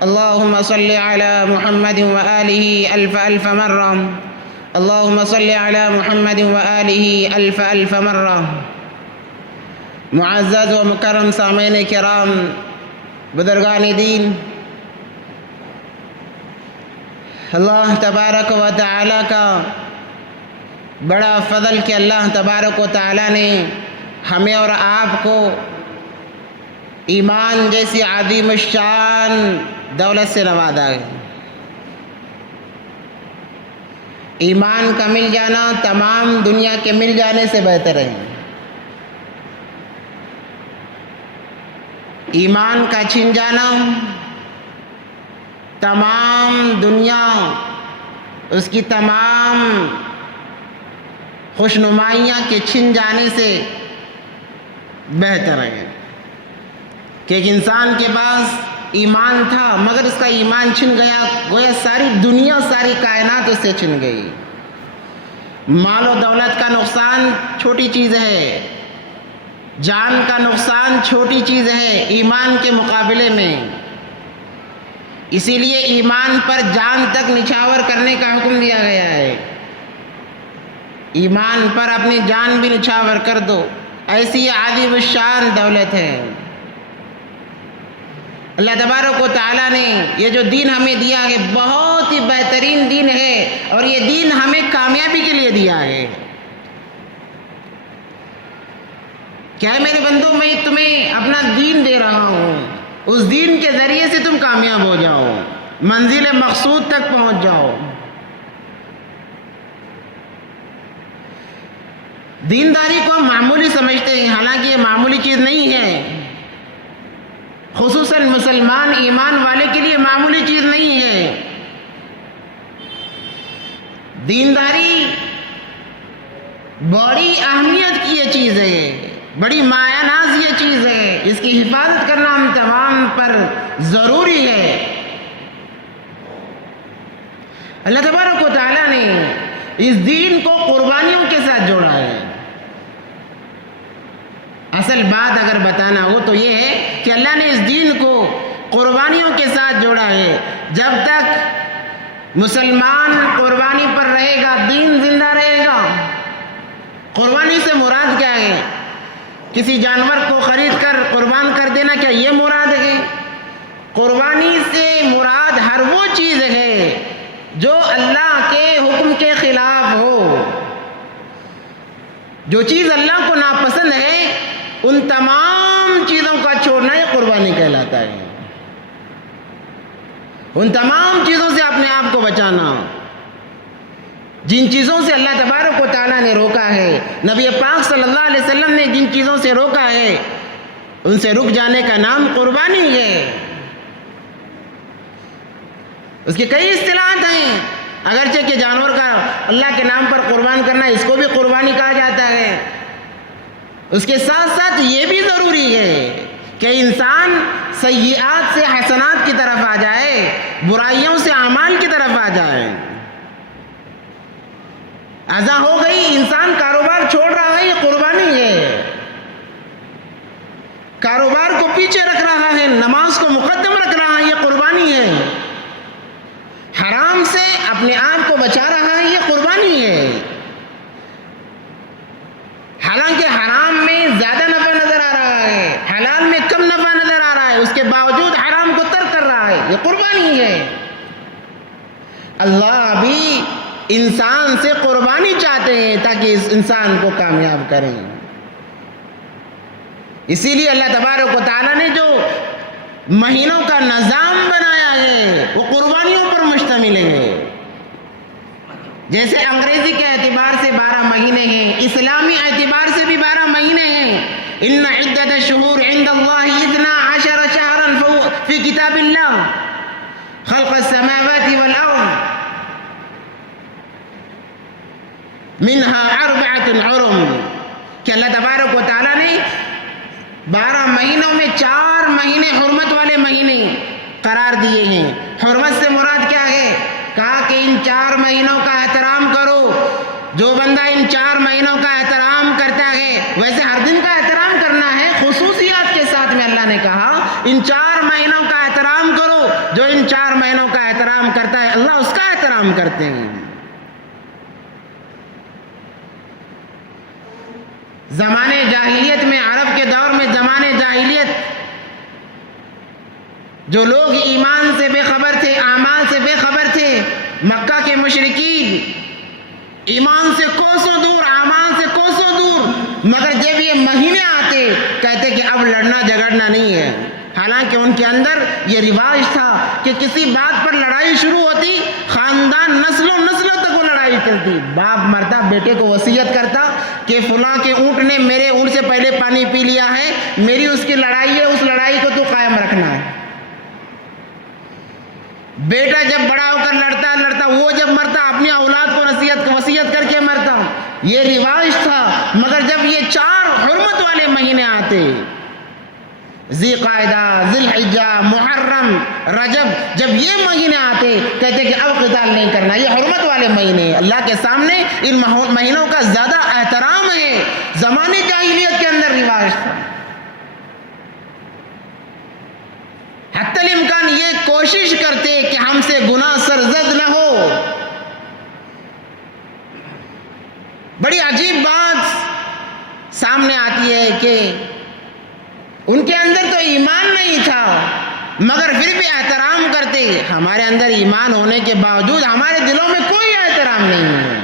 اللهم صل على محمد وآله ألف ألف مرة. اللهم صل على محمد وآله ألف ألف مرة. معزز و مکرم سامعین کرام، بزرگان دین، اللہ تبارک و تعالیٰ کا بڑا فضل کہ اللہ تبارک و تعالیٰ نے ہمیں اور آپ کو ایمان جیسی عظیم الشان دولت سے نوازا ہے۔ ایمان کا مل جانا تمام دنیا کے مل جانے سے بہتر ہے۔ ایمان کا چھن جانا تمام دنیا، اس کی تمام خوشنمائیاں کے چھن جانے سے بہتر ہے کہ ایک انسان کے پاس ایمان تھا مگر اس کا ایمان چھن گیا، گویا ساری دنیا، ساری کائنات اس سے چھن گئی۔ مال و دولت کا نقصان چھوٹی چیز ہے، جان کا نقصان چھوٹی چیز ہے ایمان کے مقابلے میں۔ اسی لیے ایمان پر جان تک نچھاور کرنے کا حکم دیا گیا ہے۔ ایمان پر اپنی جان بھی نچھاور کر دو، ایسی یہ عظیم الشان دولت ہے۔ اللہ تبارک و تعالیٰ نے یہ جو دین ہمیں دیا ہے بہت ہی بہترین دین ہے، اور یہ دین ہمیں کامیابی کے لیے دیا ہے۔ کیا ہے میرے بندو، میں تمہیں اپنا دین دے رہا ہوں، اس دین کے ذریعے سے تم کامیاب ہو جاؤ، منزل مقصود تک پہنچ جاؤ۔ دینداری کو ہم معمولی سمجھتے ہیں، حالانکہ یہ معمولی چیز نہیں ہے۔ خصوصاً مسلمان ایمان والے کے لیے معمولی چیز نہیں ہے۔ دینداری بڑی اہمیت کی یہ چیز ہے، بڑی مایہ ناز یہ چیز ہے، اس کی حفاظت کرنا ہم تمام پر ضروری ہے۔ اللہ تبارک و تعالیٰ نے اس دین کو قربانیوں کے ساتھ جوڑا ہے۔ اصل بات اگر بتانا ہو تو یہ ہے کہ اللہ نے اس دین کو قربانیوں کے ساتھ جوڑا ہے۔ جب تک مسلمان قربانی پر رہے گا دین زندہ رہے گا۔ قربانی سے مراد کیا ہے؟ کسی جانور کو خرید کر قربان کر دینا، کیا یہ مراد ہے؟ قربانی سے مراد ہر وہ چیز ہے جو اللہ کے حکم کے خلاف ہو۔ جو چیز اللہ کو ناپسند ہے ان تمام چیزوں کا چھوڑنا یہ قربانی کہلاتا ہے۔ ان تمام چیزوں سے اپنے آپ کو بچانا، جن چیزوں سے اللہ تبارک و تعالیٰ نے روکا ہے، نبی پاک صلی اللہ علیہ وسلم نے جن چیزوں سے روکا ہے، ان سے رک جانے کا نام قربانی ہے۔ اس کی کئی اصطلاحات ہیں، اگرچہ کہ جانور کا اللہ کے نام پر قربان کرنا اس کو بھی قربانی کہا جاتا ہے۔ اس کے ساتھ ساتھ یہ بھی ضروری ہے کہ انسان سیئات سے حسنات کی طرف آ جائے، برائیوں سے اعمال کی طرف آ جائے۔ ازا ہو گئی، انسان کاروبار چھوڑ رہا ہے، یہ قربانی ہے۔ کاروبار کو پیچھے رکھ رہا ہے، نماز کو مقدم رکھ رہا ہے، یہ قربانی ہے۔ حرام سے اپنے آپ کو بچا رہا ہے، یہ قربانی ہے۔ حالانکہ حرام میں زیادہ نفع نظر آ رہا ہے، حلال میں کم نفع نظر آ رہا ہے، اس کے باوجود حرام کو ترک کر رہا ہے، یہ قربانی ہے۔ اللہ بھی انسان سے قربانی چاہتے ہیں تاکہ اس انسان کو کامیاب کریں۔ اسی لیے اللہ تبارک و تعالیٰ نے جو مہینوں کا نظام بنایا ہے وہ قربانیوں پر مشتمل ہے۔ جیسے انگریزی کے اعتبار سے 12 مہینے ہیں، اسلامی اعتبار سے بھی 12 مہینے ہیں۔ ان عدت الشہور عند اللہ 12 شہرا فی کتاب اللہ خلق السماوات والارض منها 4 حرم، کہ اللہ تبارک و تعالیٰ نے 12 مہینوں میں 4 مہینے حرمت والے مہینے قرار دیے ہیں۔ حرمت سے مراد کیا ہے؟ کہا کہ ان 4 مہینوں کا احترام کرو۔ جو بندہ ان 4 مہینوں کا احترام کرتا ہے، ویسے ہر دن کا احترام کرنا ہے، خصوصیات کے ساتھ میں اللہ نے کہا ان 4 مہینوں کا احترام کرو۔ جو ان مہینوں کا احترام کرتا ہے اللہ اس کا احترام کرتے ہیں. زمانے جاہلیت میں، عرب کے دور میں زمانے جاہلیت، جو لوگ ایمان سے بے خبر تھے، اعمال سے بے خبر تھے، مکہ کے مشرکین ایمان سے کوسوں دور، اعمال سے کوسوں دور، مگر جب یہ مہینے آتے کہتے کہ اب لڑنا جھگڑنا نہیں ہے. حالانکہ ان کے اندر یہ رواج تھا کہ کسی بات پر لڑائی شروع ہوتی خاندان نسلوں نسلوں تک وہ لڑائی چلتی. باپ مرتا بیٹے کو وصیت کرتا کہ فلاں کے اونٹ نے میرے اونٹ سے پہلے پانی پی لیا ہے، میری اس کی لڑائی ہے، اس لڑائی کو تو قائم رکھنا ہے. بیٹا جب بڑا ہو کر لڑتا لڑتا وہ جب مرتا اپنی اولاد کو وصیت کر کے مرتا. یہ رواج تھا. مگر جب یہ 4 حرمت والے مہینے آتے، ذی قعدہ، ذی الحجہ، محرم، رجب، جب یہ مہینے آتے کہتے کہ اب قتال نہیں کرنا. یہ حرمت والے مہینے اللہ کے سامنے ان مہینوں کا زیادہ احترام ہے. زمانے جاہلیت کے اندر رواج تھا. حتی الامکان یہ کوشش کرتے کہ ہم سے گناہ سرزد نہ ہو. بڑی عجیب بات سامنے آتی ہے کہ ان کے اندر تو ایمان نہیں تھا مگر پھر بھی احترام کرتے. ہمارے اندر ایمان ہونے کے باوجود ہمارے دلوں میں کوئی احترام نہیں ہے.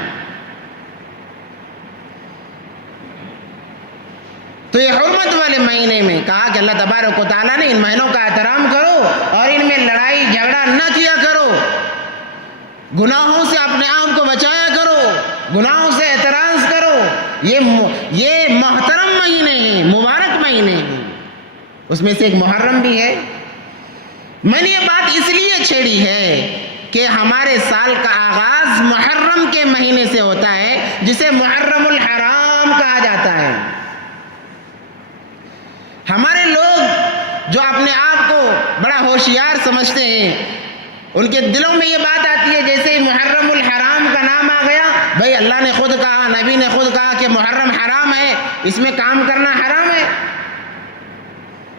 تو یہ حرمت والے مہینے میں کہا کہ اللہ تبارک و تعالیٰ نے ان مہینوں کا احترام کرو اور ان میں لڑائی جھگڑا نہ کیا کرو، گناہوں سے اپنے آپ کو بچایا کرو، گناہوں سے اعتراض کرو. یہ محترم مہینے ہیں، مبارک مہینے ہیں. اس میں سے ایک محرم بھی ہے. میں نے یہ بات اس لیے چھیڑی ہے کہ ہمارے سال کا آغاز محرم کے مہینے سے ہوتا ہے جسے محرم الحرام کہا جاتا ہے. ہمارے لوگ جو اپنے آپ کو بڑا ہوشیار سمجھتے ہیں ان کے دلوں میں یہ بات آتی ہے جیسے ہی محرم الحرام کا نام آ گیا، بھائی اللہ نے خود کہا، نبی نے خود کہا کہ محرم حرام ہے، اس میں کام کرنا حرام ہے.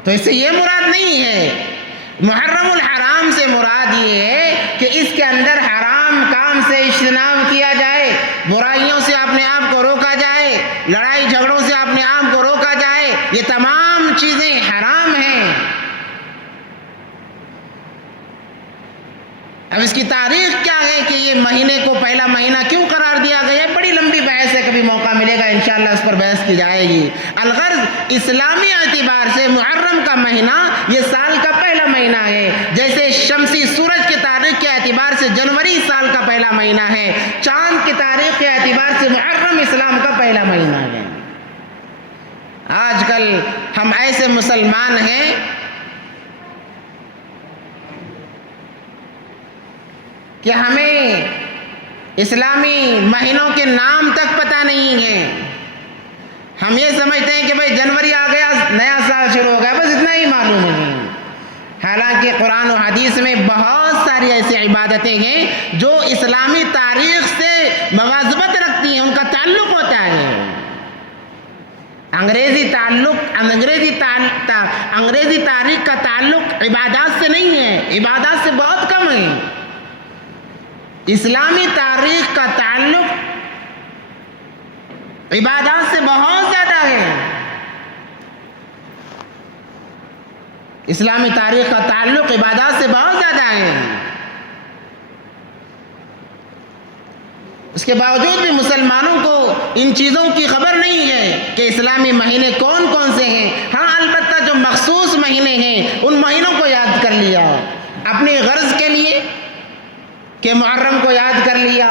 تو اس سے یہ مراد نہیں ہے. محرم الحرام سے مراد یہ ہے کہ اس کے اندر حرام کام سے اجتناب کیا جائے، برائیوں سے اپنے آپ کو روکا جائے، لڑائی جھگڑوں سے اپنے آپ کو روکا جائے. یہ تمام چیزیں حرام ہیں. اب اس کی تاریخ کیا ہے کہ یہ مہینے کو پہلا مہینہ کیوں قرار دیا گیا ہے؟ بڑی لمبی بحث ہے، کبھی موقع ملے گا انشاءاللہ اس پر بحث کی جائے گی. الغرض اسلامی اعتبار سے محرم کا مہینہ یہ سال کا پہلا مہینہ ہے. جیسے شمسی سورج کی تاریخ کے اعتبار سے جنوری سال کا پہلا مہینہ ہے، چاند کی تاریخ کے اعتبار سے محرم اسلام کا پہلا مہینہ ہے. آج کل ہم ایسے مسلمان ہیں کہ ہمیں اسلامی مہینوں کے نام تک پتہ نہیں ہے. ہم یہ سمجھتے ہیں کہ بھئی جنوری آ گیا نیا سال شروع ہو گیا، بس اتنا ہی معلوم ہے. حالانکہ قرآن و حدیث میں بہت ساری ایسی عبادتیں ہیں جو اسلامی تاریخ سے مواظبت رکھتی ہیں، ان کا تعلق ہوتا ہے. انگریزی تاریخ کا تعلق عبادات سے نہیں ہے، عبادات سے بہت کم ہے. اسلامی تاریخ کا تعلق عبادات سے بہت زیادہ ہے. اسلامی تاریخ کا تعلق عبادات سے بہت زیادہ ہے. اس کے باوجود بھی مسلمانوں کو ان چیزوں کی خبر نہیں ہے کہ اسلامی مہینے کون کون سے ہیں. ہاں البتہ جو مخصوص مہینے ہیں ان مہینوں کو یاد کر لیا اپنی غرض کے لیے، کہ محرم کو یاد کر لیا،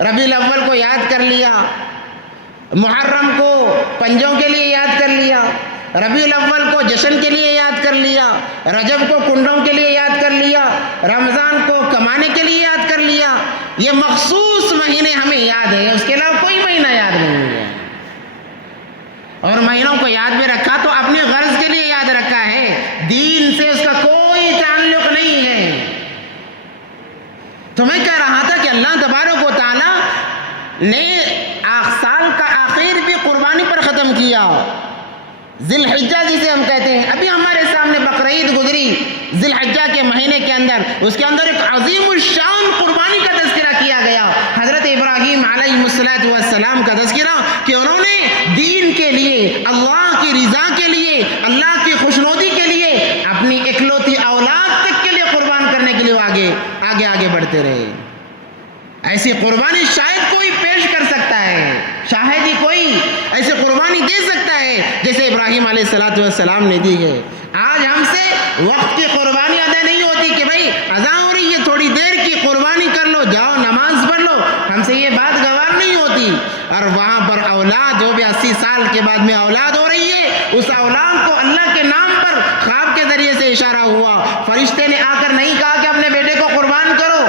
ربیع الاول کو یاد کر لیا، محرم کو پنجوں کے لیے یاد کر لیا، ربیع الاول کو جشن کے لیے یاد کر لیا، رجب کو کنڈوں کے لیے یاد کر لیا، رمضان کو کمانے کے لیے یاد کر لیا. یہ مخصوص مہینے ہمیں یاد ہیں، اس کے علاوہ کوئی مہینہ یاد نہیں ہے. اور مہینوں کو یاد بھی رکھا تو اپنی غرض کے لیے یاد رکھا ہے، دین سے اس کا کوئی تعلق نہیں ہے. تو میں کہہ رہا تھا کہ اللہ تبارک و تعالی نے سال کا آخر بھی قربانی پر ختم کیا. ذی الحجہ جسے ہم کہتے ہیں، ابھی ہمارے سامنے بقرعید گزری ذی الحجہ کے مہینے کے اندر، اس کے اندر ایک عظیم الشان قربانی کا تذکرہ کیا گیا، حضرت ابراہیم علیہ السلام کا تذکرہ، کہ انہوں نے دین کے لیے، اللہ کی رضا کے لیے، اللہ کی خوشنودی کے لیے اپنی اکلوتی اولاد تک کے لیے قربان کرنے کے لیے آگے بڑھتے رہے۔ ایسی قربانی شاید کوئی پیش کر سکتا ہے، شاید ہی کوئی ایسی قربانی دے سکتا ہے جیسے ابراہیم علیہ السلام نے دی ہے۔ آج ہم سے وقت کی قربانی ادا نہیں ہوتی کہ بھائی اذان ہو رہی ہے تھوڑی دیر کی قربانی کر لو، جاؤ نماز پڑھ لو، ہم سے یہ بات گوار نہیں ہوتی۔ اور وہاں پر اولاد جو بھی 80 سال کے بعد میں اولاد ہو رہی ہے، اس اولاد کو اللہ کے نام پر خواب کے ذریعے سے اشارہ ہوا، فرشتے نے آ کر نہیں کہا کہ اپنے بیٹے کو قربان کرو،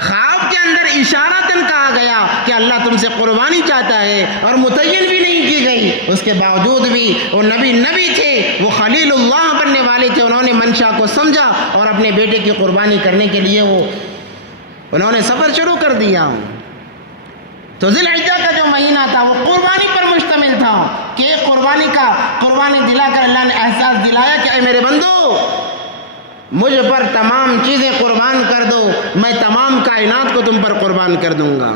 خواب کے اندر اشارتاً کہا گیا کہ اللہ تم سے قربانی چاہتا ہے، اور متعین بھی نہیں کی گئی۔ اس کے باوجود بھی وہ نبی تھے، وہ خلیل اللہ بننے والے تھے، انہوں نے منشا کو سمجھا اور اپنے بیٹے کی قربانی کرنے کے لیے انہوں نے سفر شروع کر دیا۔ تو ذی الحجہ کا جو مہینہ تھا وہ قربانی پر مشتمل تھا، کہ قربانی دلا کر اللہ نے احساس دلایا کہ اے میرے بندو، مجھ پر تمام چیزیں قربان کر دو، میں تمام کائنات کو تم پر قربان کر دوں گا۔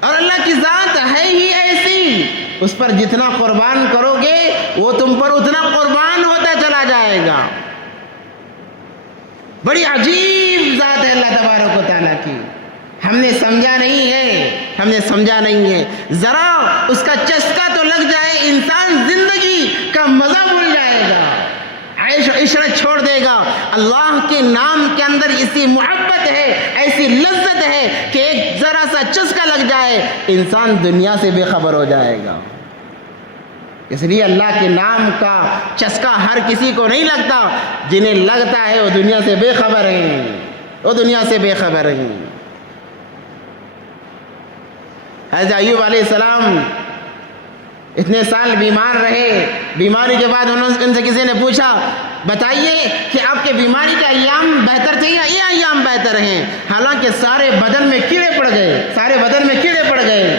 اور اللہ کی ذات ہے ہی ایسی، اس پر جتنا قربان کرو گے وہ تم پر اتنا قربان ہوتا چلا جائے گا۔ بڑی عجیب ذات ہے اللہ تبارک و تعالیٰ کی، ہم نے سمجھا نہیں ہے، ذرا اس کا چسکا تو لگ جائے، انسان زندگی کا مزہ بھول جائے گا، عیش و عشرت چھوڑ دے گا۔ اللہ کے نام کے اندر ایسی محبت ہے، ایسی لذت ہے کہ ایک ذرا سا چسکا لگ جائے انسان دنیا سے بے خبر ہو جائے گا۔ اس لیے اللہ کے نام کا چسکا ہر کسی کو نہیں لگتا، جنہیں لگتا ہے وہ دنیا سے بے خبر ہیں، حضرت ایوب علیہ السلام اتنے سال بیمار رہے، بیماری کے بعد ان سے کسی نے پوچھا بتائیے کہ آپ کے بیماری کے ایام بہتر تھے یا یہ ایام بہتر ہیں؟ حالانکہ سارے بدن میں کیڑے پڑ گئے،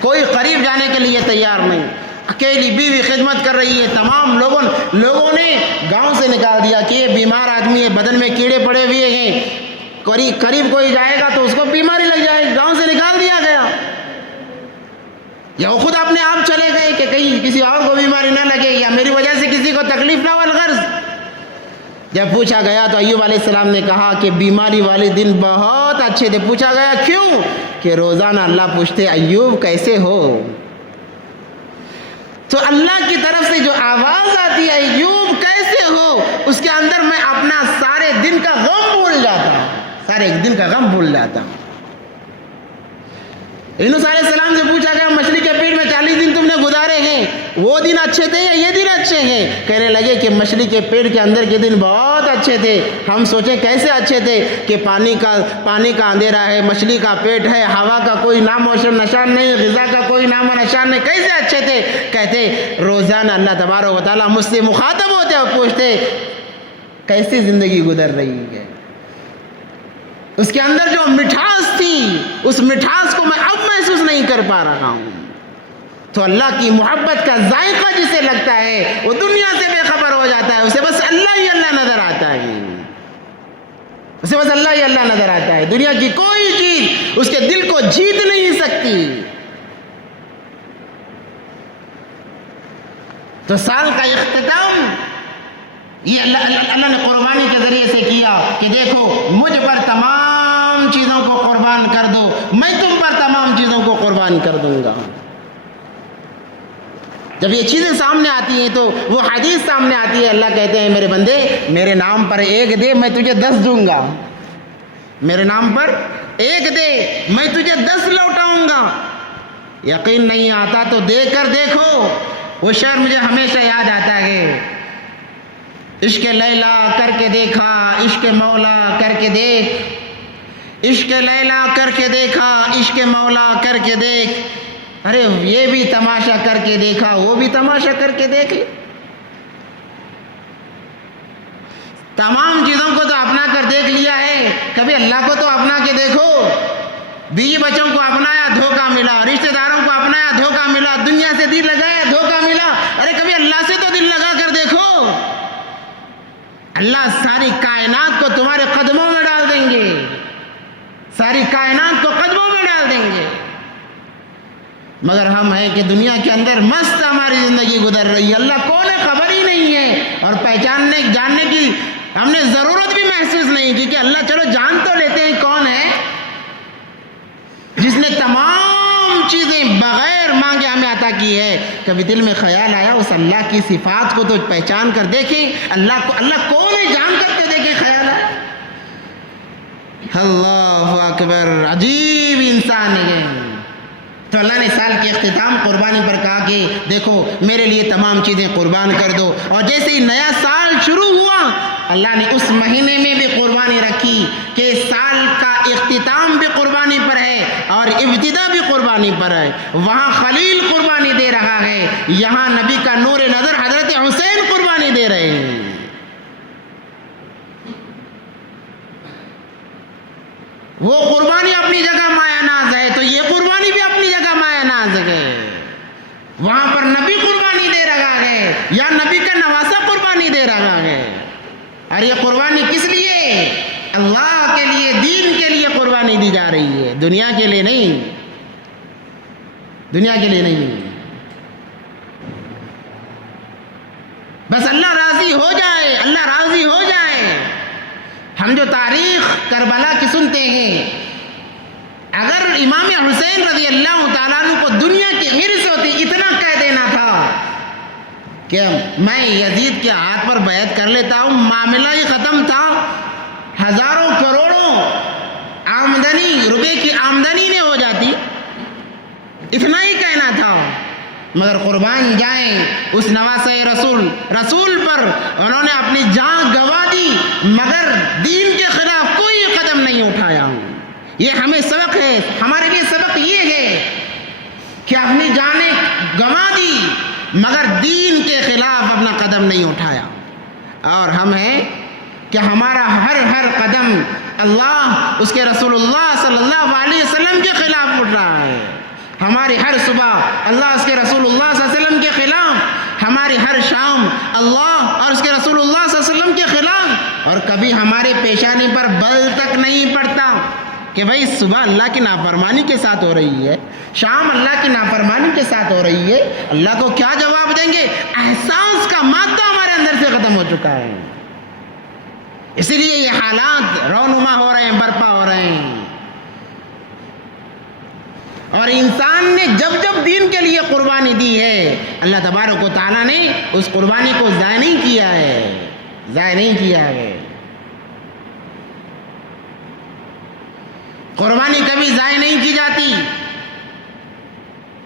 کوئی قریب جانے کے لیے تیار نہیں، اکیلی بیوی خدمت کر رہی ہے، تمام لوگوں نے گاؤں سے نکال دیا کہ یہ بیمار آدمی ہے، بدن میں کیڑے پڑے ہوئے ہیں، قریب کوئی جائے گا تو اس کو بیماری لگ جائے گی، گاؤں سے نکال دیا گیا، یا وہ خود اپنے آپ چلے گئے کہ کہیں کسی اور کو بیماری نہ لگے یا میری وجہ سے کسی کو تکلیف نہ ہو۔ الغرض جب پوچھا گیا تو ایوب علیہ السلام نے کہا کہ بیماری والے دن بہت اچھے تھے۔ پوچھا گیا کیوں؟ کہ روزانہ اللہ پوچھتے ایوب کیسے ہو؟ تو اللہ کی طرف سے جو آواز آتی ہے ایوب کیسے ہو، اس کے اندر میں اپنا سارے دن کا غم بھول جاتا ہوں، یونس علیہ السلام سے پوچھا گیا مچھلی کے پیٹ میں 40 دن تم نے گزارے ہیں، وہ دن اچھے تھے یا یہ دن اچھے ہیں؟ کہنے لگے کہ مچھلی کے پیٹ کے اندر کے دن بہت اچھے تھے۔ ہم سوچیں کیسے اچھے تھے کہ پانی کا اندھیرا ہے، مچھلی کا پیٹ ہے، ہوا کا کوئی نام و نشان نہیں، غذا کا کوئی نام و نشان نہیں، کیسے اچھے تھے؟ کہتے روزانہ اللہ تبارک و تعالیٰ مجھ سے مخاطب ہوتے اور پوچھتے کیسی زندگی گزر رہی ہے؟ اس کے اندر جو مٹھاس تھی اس مٹھاس کو میں اب محسوس نہیں کر پا رہا ہوں۔ تو اللہ کی محبت کا ذائقہ جسے لگتا ہے وہ دنیا سے بے خبر ہو جاتا ہے، اسے بس اللہ ہی اللہ نظر آتا ہے، دنیا کی کوئی چیز اس کے دل کو جیت نہیں سکتی۔ تو سال کا اختتام یہ اللہ نے قربانی کے ذریعے سے کیا کہ دیکھو مجھ پر تمام چیزوں کو قربان کر دو، میں تم پر تمام چیزوں کو قربان کر دوں گا۔ جب یہ چیزیں سامنے آتی ہیں تو وہ حدیث سامنے آتی ہے، اللہ کہتے ہیں میرے بندے میرے نام پر ایک دے میں تجھے 10 دوں گا، میرے نام پر ایک دے میں تجھے 10 لوٹاؤں گا۔ یقین نہیں آتا تو دیکھ کر دیکھو، وہ شعر مجھے ہمیشہ یاد آتا ہے، عشق لیلا کر کے دیکھا عشق مولا کر کے دیکھ، عشق لیلا کر کے دیکھا عشق مولا کر کے دیکھ، ارے یہ بھی تماشا کر کے دیکھا وہ بھی تماشا کر کے دیکھ لے۔ تمام چیزوں کو تو اپنا کر دیکھ لیا ہے، کبھی اللہ کو تو اپنا کے دیکھو۔ بیوی بچوں کو اپنایا دھوکہ ملا، رشتہ داروں کو اپنایا دھوکہ ملا, دنیا سے دل لگایا دھوکہ ملا. ارے کبھی اللہ سے تو دل لگا کر دیکھو, اللہ ساری کائنات کو تمہارے قدموں میں ڈال دیں گے, ساری کائنات کو قدموں میں ڈال دیں گے. مگر ہم ہیں کہ دنیا کے اندر مست ہماری زندگی گزر رہی ہے, اللہ کون ہے خبر ہی نہیں ہے, اور پہچاننے جاننے کی ہم نے ضرورت بھی محسوس نہیں کی کہ اللہ چلو جان تو لیتے ہیں کون ہے جس نے تمام چیزیں بغیر مانگے ہمیں عطا کی ہے. کبھی دل میں خیال آیا اس اللہ کی صفات کو تو پہچان کر دیکھیں, اللہ کون ہے جان کر کے دیکھیں, خیال آیا. اللہ اکبر, عجیب انسان ہے. تو اللہ نے سال کے اختتام قربانی پر کہا کہ دیکھو میرے لیے تمام چیزیں قربان کر دو. اور جیسے ہی نیا سال شروع ہوا اللہ نے اس مہینے میں بھی قربانی رکھی کہ سال کا اختتام بھی قربانی پر ہے اور ابتدا بھی قربانی پر ہے. وہاں خلیل قربانی دے رہا ہے, یہاں نبی کا نور نظر حضرت حسین قربانی دے رہے ہیں. وہ قربانی اپنی جگہ مایا ناز ہے تو یہ قربانی بھی اپنی جگہ مایا ناز ہے. وہاں پر نبی قربانی دے رہا ہے یا نبی کا نواسا قربانی دے رہا ہے. اور یہ قربانی کس لیے؟ اللہ کے لیے, دین کے لیے قربانی دی جا رہی ہے, دنیا کے لیے نہیں, دنیا کے لیے نہیں. بس اللہ راضی ہو جائے, اللہ راضی ہو جائے. ہم جو تاریخ کربلا کی سنتے ہیں, اگر امام حسین رضی اللہ تعالیٰ عنہ کو دنیا کی حرص ہوتی اتنا کہہ دینا تھا کہ میں یزید کے ہاتھ پر بیعت کر لیتا ہوں, معاملہ ہی ختم تھا. ہزاروں کروڑوں آمدنی, روپے کی آمدنی نے ہو جاتی, اتنا ہی کہنا تھا. مگر قربان جائیں اس نواسۂ رسول پر انہوں نے اپنی جان گنوا دی, مگر دین کے خلاف کوئی قدم نہیں اٹھایا. یہ ہمیں سبق ہے, ہمارے لیے سبق یہ ہے کہ اپنی جانیں گنوا دی مگر دین کے خلاف اپنا قدم نہیں اٹھایا. اور ہم ہیں کہ ہمارا ہر قدم اللہ, اس کے رسول اللہ صلی اللہ علیہ وسلم کے خلاف اٹھ رہا ہے. ہماری ہر صبح اللہ, اس کے رسول اللہ صلی اللہ علیہ وسلم کے خلاف, ہماری ہر شام اللہ اور اس کے رسول اللہ صلی اللہ علیہ وسلم کے خلاف. اور کبھی ہمارے پیشانی پر بل تک نہیں پڑتا کہ بھئی صبح اللہ کی نافرمانی کے ساتھ ہو رہی ہے, شام اللہ کی نافرمانی کے ساتھ ہو رہی ہے, اللہ کو کیا جواب دیں گے. احساس کا مادہ ہمارے اندر سے ختم ہو چکا ہے, اسی لیے یہ حالات رونما ہو رہے ہیں, برپا ہو رہے ہیں. اور انسان نے جب دین کے لیے قربانی دی ہے, اللہ تبارک و تعالیٰ نے اس قربانی کو ضائع نہیں کیا ہے, ضائع نہیں کیا ہے. قربانی کبھی ضائع نہیں کی جاتی,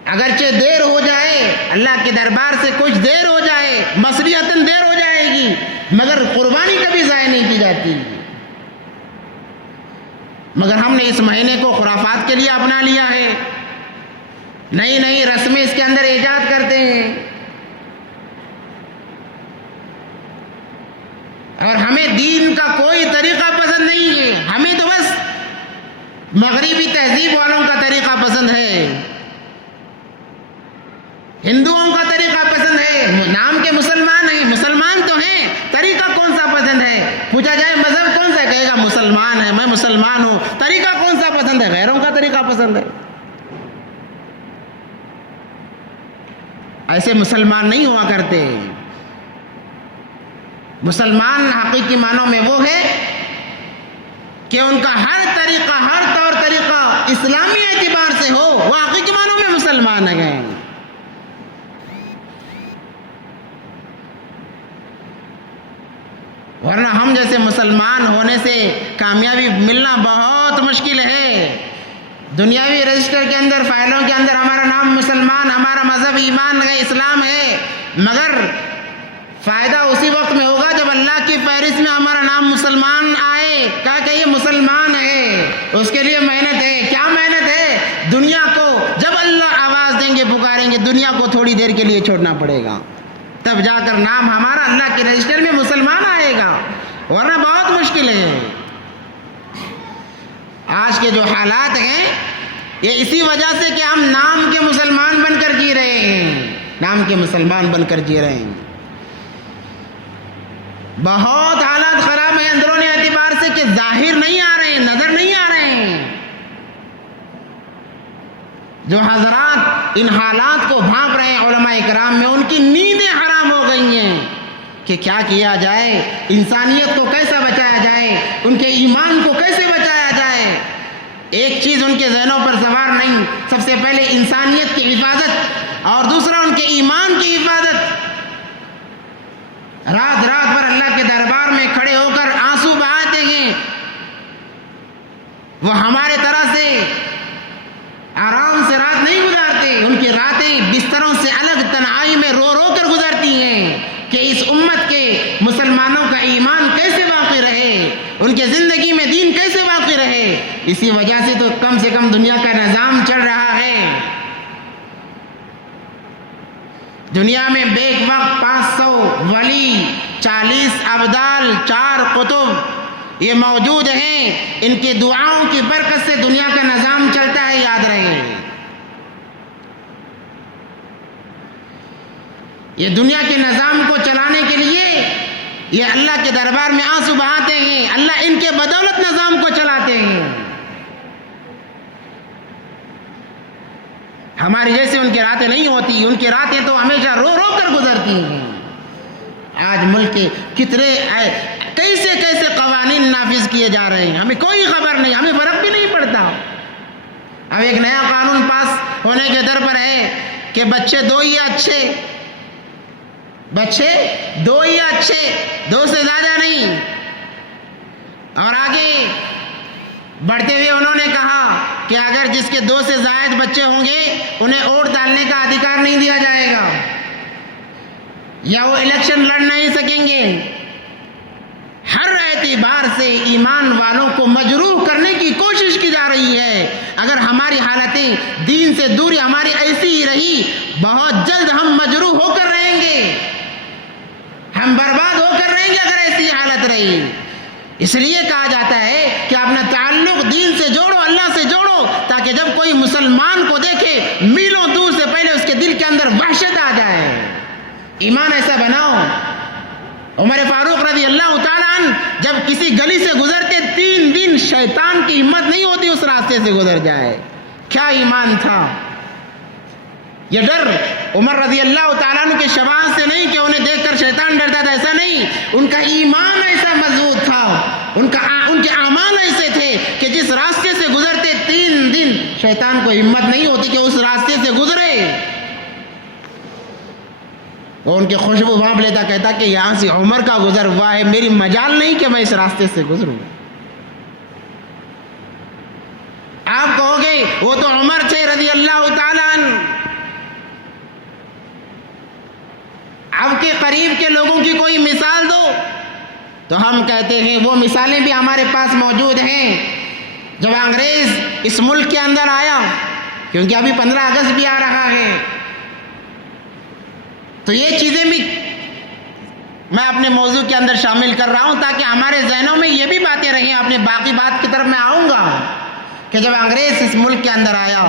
اگرچہ دیر ہو جائے, اللہ کے دربار سے کچھ دیر ہو جائے, مصریتاً دیر ہو جائے گی, مگر قربانی کبھی ضائع نہیں کی جاتی. مگر ہم نے اس مہینے کو خرافات کے لیے اپنا لیا ہے, نئی نئی رسمیں اس کے اندر ایجاد کرتے ہیں, اور ہمیں دین کا کوئی طریقہ پسند نہیں ہے. ہمیں تو بس مغربی تہذیب والوں کا طریقہ پسند ہے, ہندوؤں کا طریقہ پسند ہے. نام کے مسلمان ہیں, مسلمان تو ہیں, طریقہ کون سا پسند ہے؟ پوچھا جائے مذہب کون سا, کہے گا مسلمان ہے, میں مسلمان ہوں. طریقہ کون سا پسند ہے؟ غیروں کا طریقہ پسند ہے. ایسے مسلمان نہیں ہوا کرتے. مسلمان حقیقی معنوں میں وہ ہے کہ ان کا ہر طریقہ, ہر طور طریقہ اسلامی اعتبار سے ہو, وہ حقیقی معنوں میں مسلمان ہیں. ورنہ ہم جیسے مسلمان ہونے سے کامیابی ملنا بہت مشکل ہے. دنیاوی رجسٹر کے اندر, فائلوں کے اندر ہمارا نام مسلمان, ہمارا مذہب ایمان ہے, اسلام ہے, مگر فائدہ اسی وقت میں ہوگا جب اللہ کی فہرست میں ہمارا نام مسلمان آئے. کہا کہ یہ مسلمان ہے, اس کے لیے محنت ہے. کیا محنت ہے؟ دنیا کو جب اللہ آواز دیں گے, پکاریں گے, دنیا کو تھوڑی دیر کے لیے چھوڑنا پڑے گا, تب جا کر نام ہمارا اللہ کے رجسٹر میں مسلمان آئے گا, ورنہ بہت مشکل ہے. آج کے جو حالات ہیں یہ اسی وجہ سے کہ ہم نام کے مسلمان بن کر جی رہے ہیں، نام کے مسلمان بن کر جی رہے ہیں۔ بہت حالات خراب ہیں اندرونی اعتبار سے کہ ظاہر نہیں آ رہے ہیں، نظر نہیں آ رہے ہیں۔ جو حضرات ان حالات کو بھانپ رہے ہیں علماء کرام میں، ان کی نیندیں حرام ہو گئی ہیں کہ کیا کیا جائے، انسانیت کو کیسا بچایا جائے، ان کے ایمان کو کیسے بچایا جائے۔ ایک چیز ان کے ذہنوں پر سوار نہیں، سب سے پہلے انسانیت کی حفاظت اور دوسرا ان کے ایمان کی حفاظت۔ رات رات بھر اللہ کے دربار میں کھڑے ہو کر آنسو بہاتے ہیں، وہ ہمارے طرح سے آرام سے رات نہیں گزارتے، ان کی راتیں بستروں سے الگ تنہائی میں رو رو کر گزرتی ہیں کہ اس امت کے مسلمانوں کا ایمان کیسے باقی رہے، ان کے زندگی میں دین کیسے باقی رہے۔ اسی وجہ سے تو کم سے کم دنیا کا نظام چل رہا ہے۔ دنیا میں بیک وقت 500 ولی، 40 ابدال، 4 قطب یہ موجود ہیں، ان کی دعاؤں کی برکت سے دنیا کا نظام چلتا ہے، یاد رہے۔ یہ دنیا کے نظام کو چلانے کے لیے یہ اللہ کے دربار میں آنسو بہاتے ہیں، اللہ ان کے بدولت نظام کو چلاتے ہیں۔ ہماری جیسے ان کی راتیں نہیں ہوتی، ان کی راتیں تو ہمیشہ رو رو کر گزرتی ہیں۔ آج ملک کے کتنے کیسے کیسے قوانین نافذ کیے جا رہے ہیں، ہمیں کوئی خبر نہیں، ہمیں فرق بھی نہیں پڑتا۔ اب ایک نیا قانون پاس ہونے کے در پر ہے کہ بچے 2 ہی اچھے، بچے 2 ہی اچھے، 2 سے زیادہ نہیں۔ اور آگے بڑھتے ہوئے انہوں نے کہا کہ اگر جس کے 2 سے زائد بچے ہوں گے انہیں ووٹ ڈالنے کا ادھیکار نہیں دیا جائے گا، یا وہ الیکشن لڑ نہیں سکیں گے۔ ہر اعتبار سے ایمان والوں کو مجروح کرنے کی کوشش کی جا رہی ہے۔ اگر ہماری حالتیں دین سے دوری ہماری ایسی ہی رہی، بہت جلد ہم مجروح ہو کر رہیں گے، ہم برباد ہو کر رہیں گے اگر ایسی حالت رہی۔ اس لیے کہا جاتا ہے کہ اپنا تعلق دین سے جوڑو، اللہ سے جوڑو، تاکہ جب کوئی مسلمان کو دیکھے میلوں دور سے پہلے اس کے دل کے اندر وحشت آ جائے۔ ایمان ایسا بناؤ۔ عمر فاروق رضی اللہ تعالیٰ عنہ جب کسی گلی سے گزرتے 3 دن شیطان کی ہمت نہیں ہوتی اس راستے سے گزر جائے۔ کیا ایمان تھا! یہ ڈر عمر رضی اللہ تعالیٰ عنہ کے شبان سے نہیں کہ انہیں دیکھ کر شیطان ڈرتا تھا، ایسا نہیں، ان کا ایمان ایسا مضبوط تھا، ان کے اعمال ایسے تھے کہ جس راستے سے گزرتے 3 دن شیطان کو ہمت نہیں ہوتی کہ اس راستے سے گزرے۔ وہ ان کی خوشبو بھانپ لیتا، کہتا کہ یہاں سے عمر کا گزر ہوا ہے، میری مجال نہیں کہ میں اس راستے سے گزروں۔ آپ کہو گے وہ تو عمر تھے رضی اللہ تعالیٰ عنہ، اب کے قریب کے لوگوں کی کوئی مثال دو، تو ہم کہتے ہیں وہ مثالیں بھی ہمارے پاس موجود ہیں۔ جب انگریز اس ملک کے اندر آیا، کیونکہ ابھی 15 اگست بھی آ رہا ہے، تو یہ چیزیں بھی میں اپنے موضوع کے اندر شامل کر رہا ہوں تاکہ ہمارے ذہنوں میں یہ بھی باتیں رہیں۔ اپنے باقی بات کی طرف میں آؤں گا کہ جب انگریز اس ملک کے اندر آیا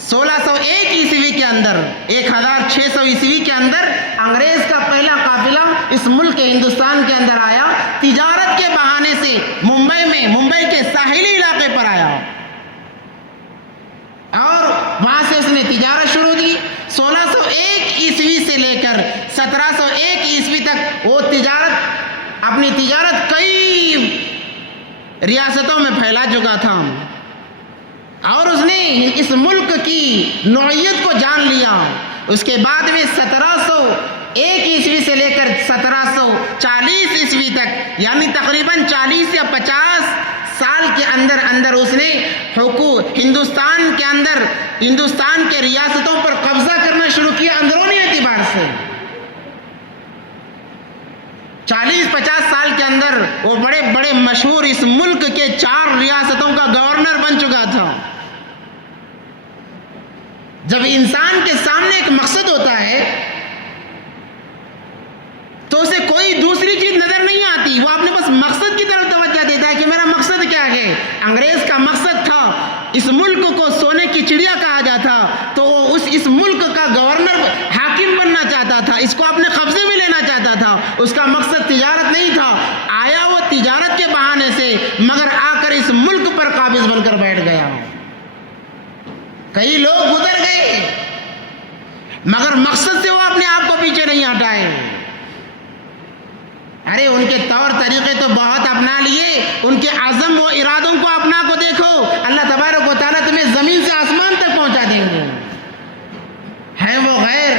1601 عیسوی کے اندر، 1600 عیسوی کے اندر انگریز کا پہلا قافلہ اس ملک ہندوستان کے اندر آیا، تجارت کے بہانے سے ممبئی کے ساحلی علاقے پر آیا، اور وہاں سے اس نے تجارت شروع کی۔ 1601 عیسوی سے لے کر 1701 عیسوی تک وہ اپنی تجارت کئی ریاستوں میں پھیلا چکا تھا، اور اس نے اس ملک کی نوعیت کو جان لیا۔ اس کے بعد میں 1701 عیسوی سے لے کر 1740 عیسوی تک، یعنی تقریباً 40 یا 50 سال کے اندر اس نے ہندوستان کے اندر ہندوستان کے ریاستوں پر قبضہ کرنا شروع کیا اندرونی اعتبار سے۔ 40-50 سال کے اندر وہ بڑے بڑے مشہور اس ملک کے 4 ریاستوں کا گورنر بن چکا تھا۔ جب انسان کے سامنے ایک مقصد ہوتا ہے تو اسے کوئی دوسری چیز نظر نہیں آتی، وہ اپنے بس مقصد کی طرف توجہ دیتا ہے کہ میرا مقصد کیا ہے۔ انگریز کا مقصد تھا اس ملک کو سونے کی چڑیا کہا جاتا تو وہ اس ملک کا گورنر حاکم بننا چاہتا تھا، اس کو اپنے قبضے میں لینا چاہتا تھا۔ اس کا مقصد تجارت نہیں تھا، آیا وہ تجارت کے بہانے سے، مگر آ کر اس ملک پر قابض بن کر بیٹھ گیا۔ کئی لوگ گزر گئے مگر مقصد سے وہ اپنے آپ کو پیچھے نہیں ہٹائے۔ ارے ان کے طور طریقے تو بہت اپنا لیے، ان کے عزم و ارادوں کو اپنا کو دیکھو، اللہ تبارک و تعالیٰ تمہیں زمین سے آسمان تک پہنچا دیں گے۔ ہے وہ غیر،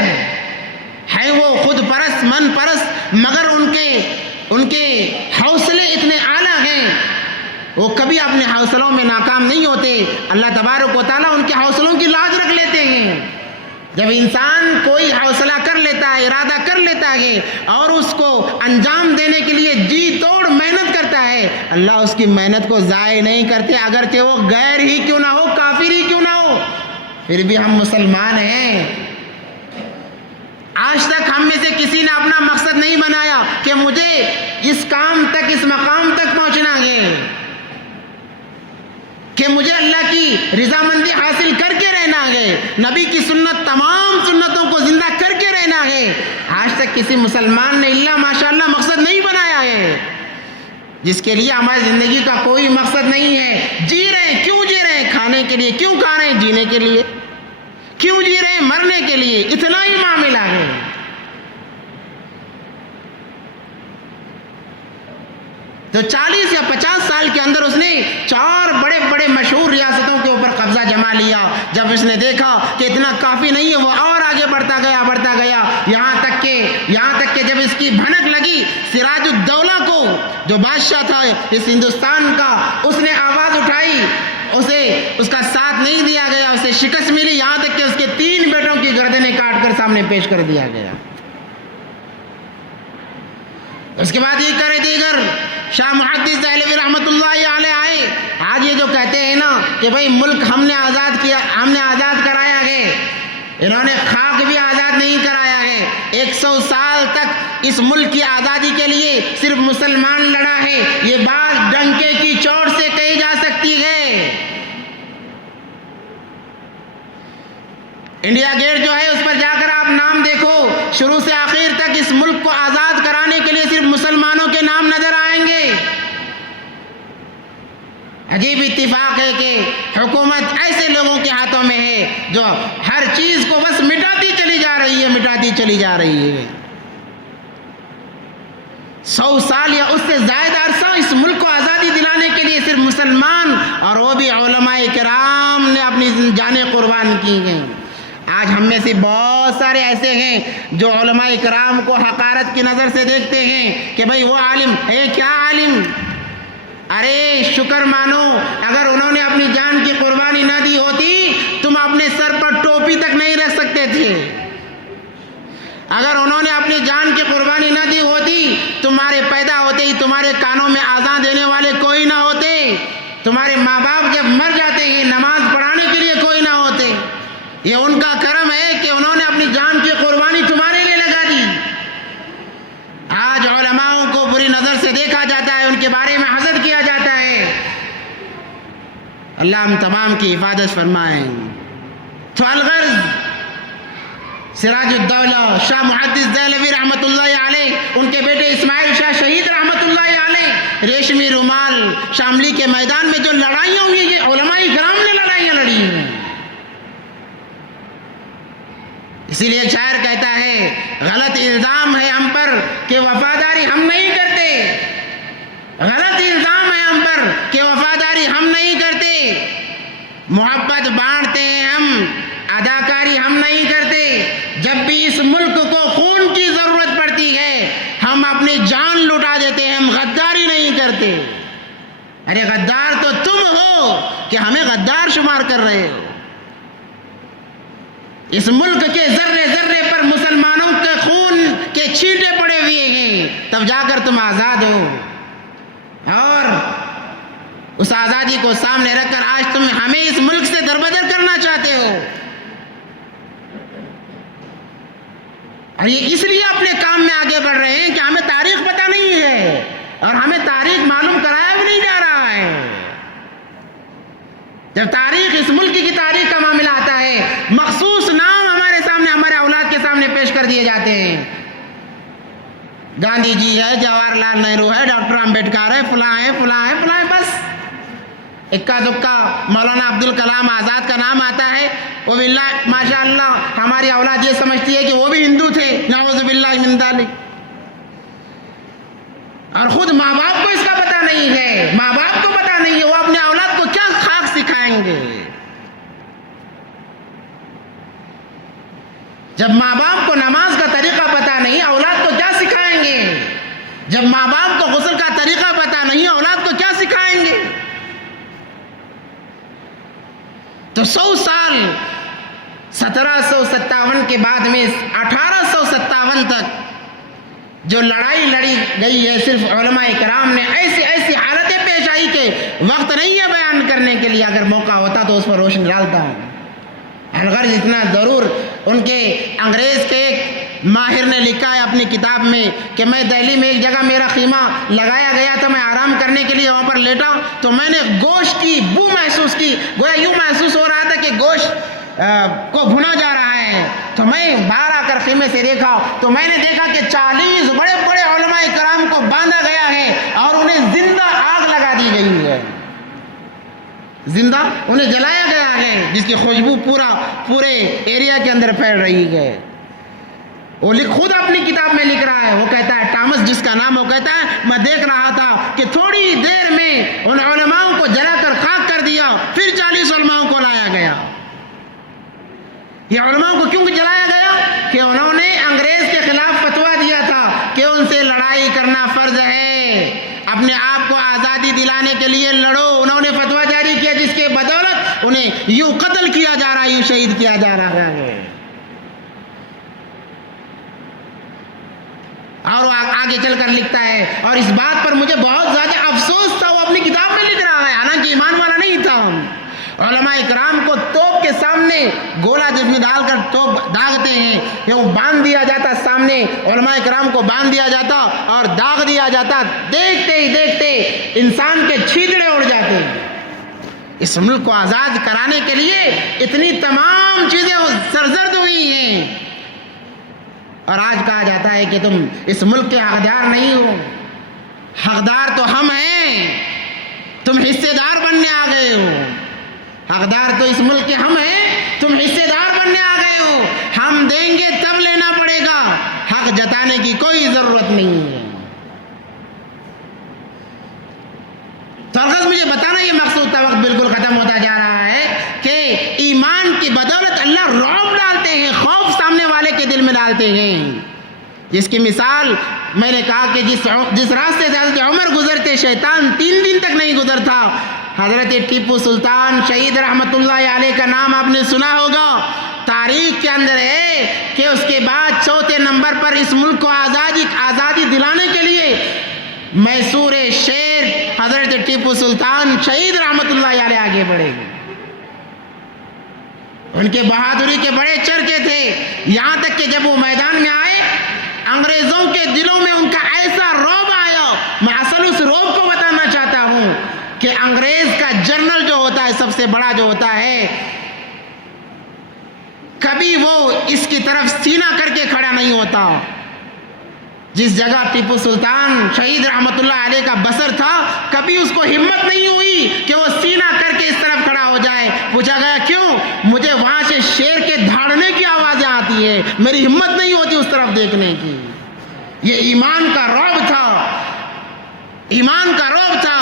ہے وہ خود پرست، من پرست، مگر ان کے حوصلے اتنے اعلیٰ ہیں، وہ کبھی اپنے حوصلوں میں ناکام نہیں ہوتے۔ اللہ تبارک و تعالیٰ ان کے حوصلوں کی لاج رکھ لیتے ہیں۔ جب انسان کوئی حوصلہ کر لیتا ہے، ارادہ کر لیتا ہے اور اس کو انجام دینے کے لیے جی توڑ محنت کرتا ہے، اللہ اس کی محنت کو ضائع نہیں کرتے، اگرچہ وہ غیر ہی کیوں نہ ہو، کافر ہی کیوں نہ ہو، پھر بھی ہم مسلمان ہیں۔ آج تک ہم میں سے کسی نے اپنا مقصد نہیں بنایا کہ مجھے اس کام تک، اس مقام تک پہنچنا ہے، کہ مجھے اللہ کی رضامندی حاصل کر کے رہنا ہے، نبی کی سنت، تمام سنتوں کو زندہ کر کے رہنا ہے۔ آج تک کسی مسلمان نے اللہ ماشاءاللہ مقصد نہیں بنایا ہے، جس کے لیے ہماری زندگی کا کوئی مقصد نہیں ہے۔ جی رہے ہیں، کیوں جی رہے ہیں؟ کھانے کے لیے۔ کیوں کھا رہے ہیں؟ جینے کے لیے۔ کیوں جی رہے ہیں؟ مرنے کے لیے۔ اتنا ہی معاملہ ہے۔ تو 40 یا 50 سال کے اندر اس نے 4 بڑے بڑے مشہور ریاستوں کے اوپر قبضہ جما لیا۔ جب اس نے دیکھا کہ اتنا کافی نہیں ہے، وہ اور آگے بڑھتا گیا یہاں تک کہ جب اس کی بھنک لگی، سراج الدولہ کو، جو بادشاہ تھا اس ہندوستان کا، اس نے آواز اٹھائی، اس کا ساتھ نہیں دیا گیا، اسے شکست ملی، یہاں تک کہ اس کے 3 بیٹوں کی گردنیں کاٹ کر سامنے پیش کر دیا گیا۔ اس کے بعد یہ کرے دیگر شاہ محدث دہلوی رحمۃ اللہ علیہ آئے۔ آج یہ جو کہتے ہیں نا کہ بھائی ملک ہم نے آزاد کیا، ہم نے آزاد کرایا ہے، انہوں نے خاک بھی آزاد نہیں کرایا ہے۔ 100 سال تک اس ملک کی آزادی کے لیے صرف مسلمان لڑا ہے، یہ بات ڈنکے کی چوٹ سے کہی جا سکتی ہے۔ انڈیا گیٹ جو ہے اس پر جا کر آپ نام دیکھو، شروع سے آخر تک اس ملک کو آزاد کرانے کے لیے صرف مسلمانوں کے نام نظر آئیں گے۔ عجیب اتفاق ہے کہ حکومت ایسے لوگوں کے ہاتھوں میں ہے جو ہر چیز کو بس مٹاتی چلی جا رہی ہے۔ 100 سال یا اس سے زائد عرصہ اس ملک کو آزادی دلانے کے لیے صرف مسلمان، اور وہ بھی علماء کرام نے اپنی جانیں قربان کی ہیں۔ آج ہم میں سے بہت سارے ایسے ہیں جو علماء کرام کو حقارت کی نظر سے دیکھتے ہیں کہ بھئی وہ عالم ہے، کیا عالم؟ ارے شکر مانو، اگر انہوں نے اپنی جان کی قربانی نہ دی ہوتی، تم اپنے سر پر ٹوپی تک نہیں رکھ سکتے تھے۔ اگر انہوں نے اپنی جان کی قربانی نہ دی ہوتی، تمہارے پیدا ہوتے ہی تمہارے کانوں میں اذان دینے والے کوئی نہ ہوتے، تمہارے ماں باپ جب مر جاتے ہیں نماز پڑھانے کے لیے کوئی نہ ہوتے۔ یہ ان کا کرم ہے کہ انہوں نے اپنی جان کی قربانی تمہارے لیے لگا دی۔ آج علماؤں کو بری نظر سے دیکھا جاتا ہے، ان کے بارے میں حسد کیا جاتا ہے۔ اللہ ہم تمام کی حفاظت فرمائیں۔ تو الغرض سراج الدولہ شاہ محدث دہلوی رحمۃ اللہ علیہ، ان کے بیٹے اسماعیل شاہ شہید رحمۃ اللہ علیہ، ریشمی رومال، شاملی کے میدان میں جو لڑائیاں ہوئی، یہ علماء کرام نے لڑائیاں لڑی ہیں۔ اسی لیے ایک شاعر کہتا ہے، غلط الزام ہے ہم پر کہ وفاداری ہم نہیں کرتے، غلط الزام ہے ہم پر کہ وفاداری ہم نہیں کرتے، محبت بانٹتے ہیں ہم، اداکاری ہم نہیں کرتے، جب بھی اس ملک کو خون کی ضرورت پڑتی ہے ہم اپنی جان لٹا دیتے ہیں، ہم غداری نہیں کرتے۔ ارے غدار تو تم ہو کہ ہمیں غدار شمار کر رہے ہو۔ اس ملک کے ذرے ذرے پر مسلمانوں کے خون کے چھینٹے پڑے ہوئے ہیں، تب جا کر تم آزاد ہو، اور اس آزادی کو سامنے رکھ کر آج تم ہمیں اس ملک سے دربدر کرنا چاہتے ہو۔ اور یہ اس لیے اپنے کام میں آگے بڑھ رہے ہیں کہ ہمیں تاریخ پتہ نہیں ہے اور ہمیں تاریخ معلوم کرایا بھی نہیں جا رہا ہے۔ جب تاریخ اس ملک کی تاریخ کا معاملہ آتا ہے مخصوص نام ہمارے سامنے ہمارے اولاد کے سامنے پیش کر دیے جاتے ہیں. گاندھی جی ہے, جواہر لال نہرو ہے, ڈاکٹر امبیڈکر ہے, فلاں ہے فلاں ہے فلاں ہے. بس اکا دکا مولانا عبدالکلام آزاد کا نام آتا ہے, وہ باللہ ماشاء اللہ ہماری اولاد یہ سمجھتی ہے کہ وہ بھی ہندو تھے, نعوذ باللہ من ذالک. اور خود ماں باپ کو اس کا پتہ نہیں ہے, ماں باپ کو پتہ نہیں ہے وہ اپنے اولاد کو کیا خاک سکھائیں گے. جب ماں باپ کو نماز کا طریقہ پتہ نہیں اولاد کو کیا سکھائیں گے. جب ماں باپ کو غسل کا طریقہ پتہ نہیں اولاد کو کیا سکھائیں گے. تو 100 سال 1757 کے بعد میں 1857 تک جو لڑائی لڑی گئی ہے, صرف علماء کرام نے ایسی ایسی حالتیں پیش آئی کہ وقت نہیں ہے بیان کرنے کے لیے. اگر موقع ہوتا تو اس پر روشنی ڈالتا. الغرض اتنا ضرور ان کے انگریز کے ایک ماہر نے لکھا ہے اپنی کتاب میں کہ میں دہلی میں ایک جگہ میرا خیمہ لگایا گیا تھا, میں آرام کرنے کے لیے وہاں پر لیٹا تو میں نے گوشت کی بو محسوس کی, گویا یوں محسوس ہو رہا تھا کہ گوشت کو بھنا جا رہا ہے. تو میں باہر آ کر خیمے سے دیکھا تو میں نے دیکھا کہ 40 بڑے بڑے علماء کرام کو باندھا گیا ہے اور انہیں زندہ آگ لگا دی گئی ہے, زندہ انہیں جلایا گیا ہے, جس کی خوشبو پورے ایریا کے اندر پھیل رہی ہے. وہ خود اپنی کتاب میں لکھ رہا ہے, وہ کہتا ہے ٹامس جس کا نام, وہ کہتا ہے میں دیکھ رہا تھا کہ تھوڑی دیر میں ان علماؤں کو جلا کر خاک کر دیا, پھر 40 علماؤں کو لایا گیا. یہ علماء کو کیوں جلایا گیا کہ انہوں نے انگریز کے خلاف فتویٰ دیا تھا کہ ان سے لڑائی کرنا فرض ہے, اپنے آپ کو آزادی دلانے کے لیے لڑو. انہوں نے فتویٰ جاری کیا جس کے بدولت انہیں یوں قتل کیا جا رہا ہے, یوں شہید کیا جا رہا ہے. اور وہ آگے چل کر لکھتا ہے, اور اس بات پر مجھے بہت زیادہ افسوس تھا, وہ اپنی کتاب میں لکھ رہا ہے حالانکہ ایمان والا نہیں تھا. علماء کرام کو توپ کے سامنے گولا جس میں ڈال کر توپ داغتے ہیں, وہ باندھ دیا جاتا سامنے, علماء کرام کو باندھ دیا جاتا اور داغ دیا جاتا, دیکھتے ہی دیکھتے انسان کے چھیدڑے اڑ جاتے. اس ملک کو آزاد کرانے کے لیے اتنی تمام چیزیں سرزد ہوئی ہیں, اور آج کہا جاتا ہے کہ تم اس ملک کے حقدار نہیں ہو. حقدار تو ہم ہیں, تم حصے دار بننے آ گئے ہو. حقدار تو اس ملک کے ہم ہیں, تم حصے دار بننے آ گئے ہو. ہم دیں گے تب لینا پڑے گا, حق جتانے کی کوئی ضرورت نہیں ہے. تو الغرض مجھے بتانا یہ مقصود تھا, وقت بالکل ختم ہوتا جا رہا ہے, کہ ایمان کی بدولت اللہ رعب ڈالتے ہیں, خوف سامنے والے کے دل میں ڈالتے ہیں. جس کی مثال میں نے کہا کہ جس راستے سے حضرت عمر گزرتے شیطان 3 دن تک نہیں گزرتا. حضرت ٹیپو سلطان شہید رحمت اللہ علیہ کا نام آپ نے سنا ہوگا, تاریخ کے اندر ہے کہ اس کے بعد 4تھے نمبر پر اس ملک کو آزادی دلانے کے لیے میسور شیر حضرت ٹیپو سلطان شہید رحمت اللہ علیہ آگے بڑھے. ان کے بہادری کے بڑے چرچے تھے, یہاں تک کہ جب وہ میدان میں آئے انگریزوں کے دلوں میں ان کا ایسا رعب آیا. میں اصل اس رعب کو بتانا چاہتا ہوں کہ انگریز کا جنرل جو ہوتا ہے, سب سے بڑا جو ہوتا ہے, کبھی وہ اس کی طرف سینہ کر کے کھڑا نہیں ہوتا. جس جگہ ٹیپو سلطان شہید رحمت اللہ علیہ کا بسر تھا, کبھی اس کو ہمت نہیں ہوئی کہ وہ سینہ کر کے اس طرف کھڑا ہو جائے. پوچھا گیا کیوں؟ مجھے وہاں سے شیر کے دھاڑنے کی آوازیں آتی ہیں, میری ہمت نہیں ہوتی اس طرف دیکھنے کی. یہ ایمان کا رعب تھا, ایمان کا رعب تھا.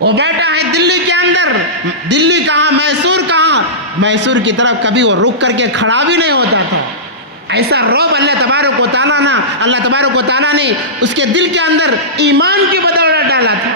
وہ بیٹھا ہے دلی کے اندر, دلی کہاں, میسور کہاں, میسور کی طرف کبھی وہ رک کر کے کھڑا بھی نہیں ہوتا تھا. ایسا رعب اللہ تبارک و تعالیٰ نے اس کے دل کے اندر ایمان کی بدولت ڈالا تھا.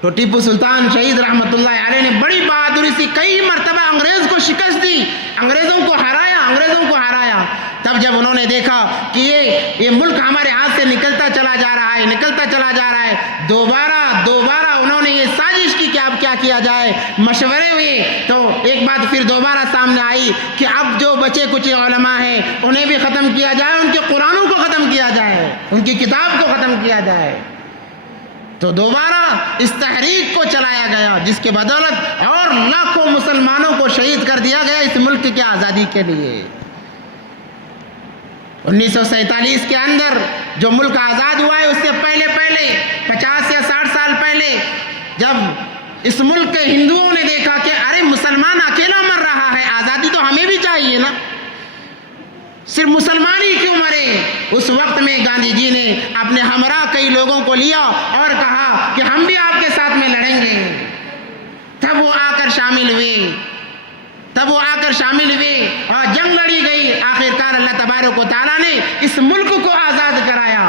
تو ٹیپو سلطان شہید رحمت اللہ علیہ نے بڑی بہادری سے کئی مرتبہ انگریز کو شکست دی, انگریزوں کو ہرایا. تب جب انہوں نے دیکھا کہ یہ ملک ہمارے ہاتھ سے نکلتا چلا جا رہا ہے, دوبارہ انہوں نے یہ سازش کی کہ اب کیا کیا جائے. مشورے ہوئے تو ایک بات پھر دوبارہ سامنے آئی کہ اب جو بچے کچھ علماء ہیں انہیں بھی ختم کیا جائے, ان کے قرآنوں کو ختم کیا جائے, ان کی کتاب کو ختم کیا جائے. تو دوبارہ اس تحریک کو چلایا گیا جس کے بدولت اور لاکھوں مسلمانوں کو شہید کر دیا گیا اس ملک کی آزادی کے لیے۔ 1947 کے اندر جو ملک آزاد ہوا ہے اس سے پہلے 50 یا 60 سال پہلے جب اس ملک کے ہندوؤں نے دیکھا کہ ارے مسلمان اکیلا مر رہا ہے، آزادی تو ہمیں بھی چاہیے نا، صرف مسلمان ہی کیوں مرے، اس وقت میں گاندھی جی نے اپنے ہمراہ کئی لوگوں کو لیا اور کہا کہ ہم بھی آپ کے ساتھ میں لڑیں گے۔ تب وہ آ کر شامل ہوئے اور جنگ لڑی گئی، آخرکار اللہ تبارک و تعالیٰ نے اس ملک کو آزاد کرایا۔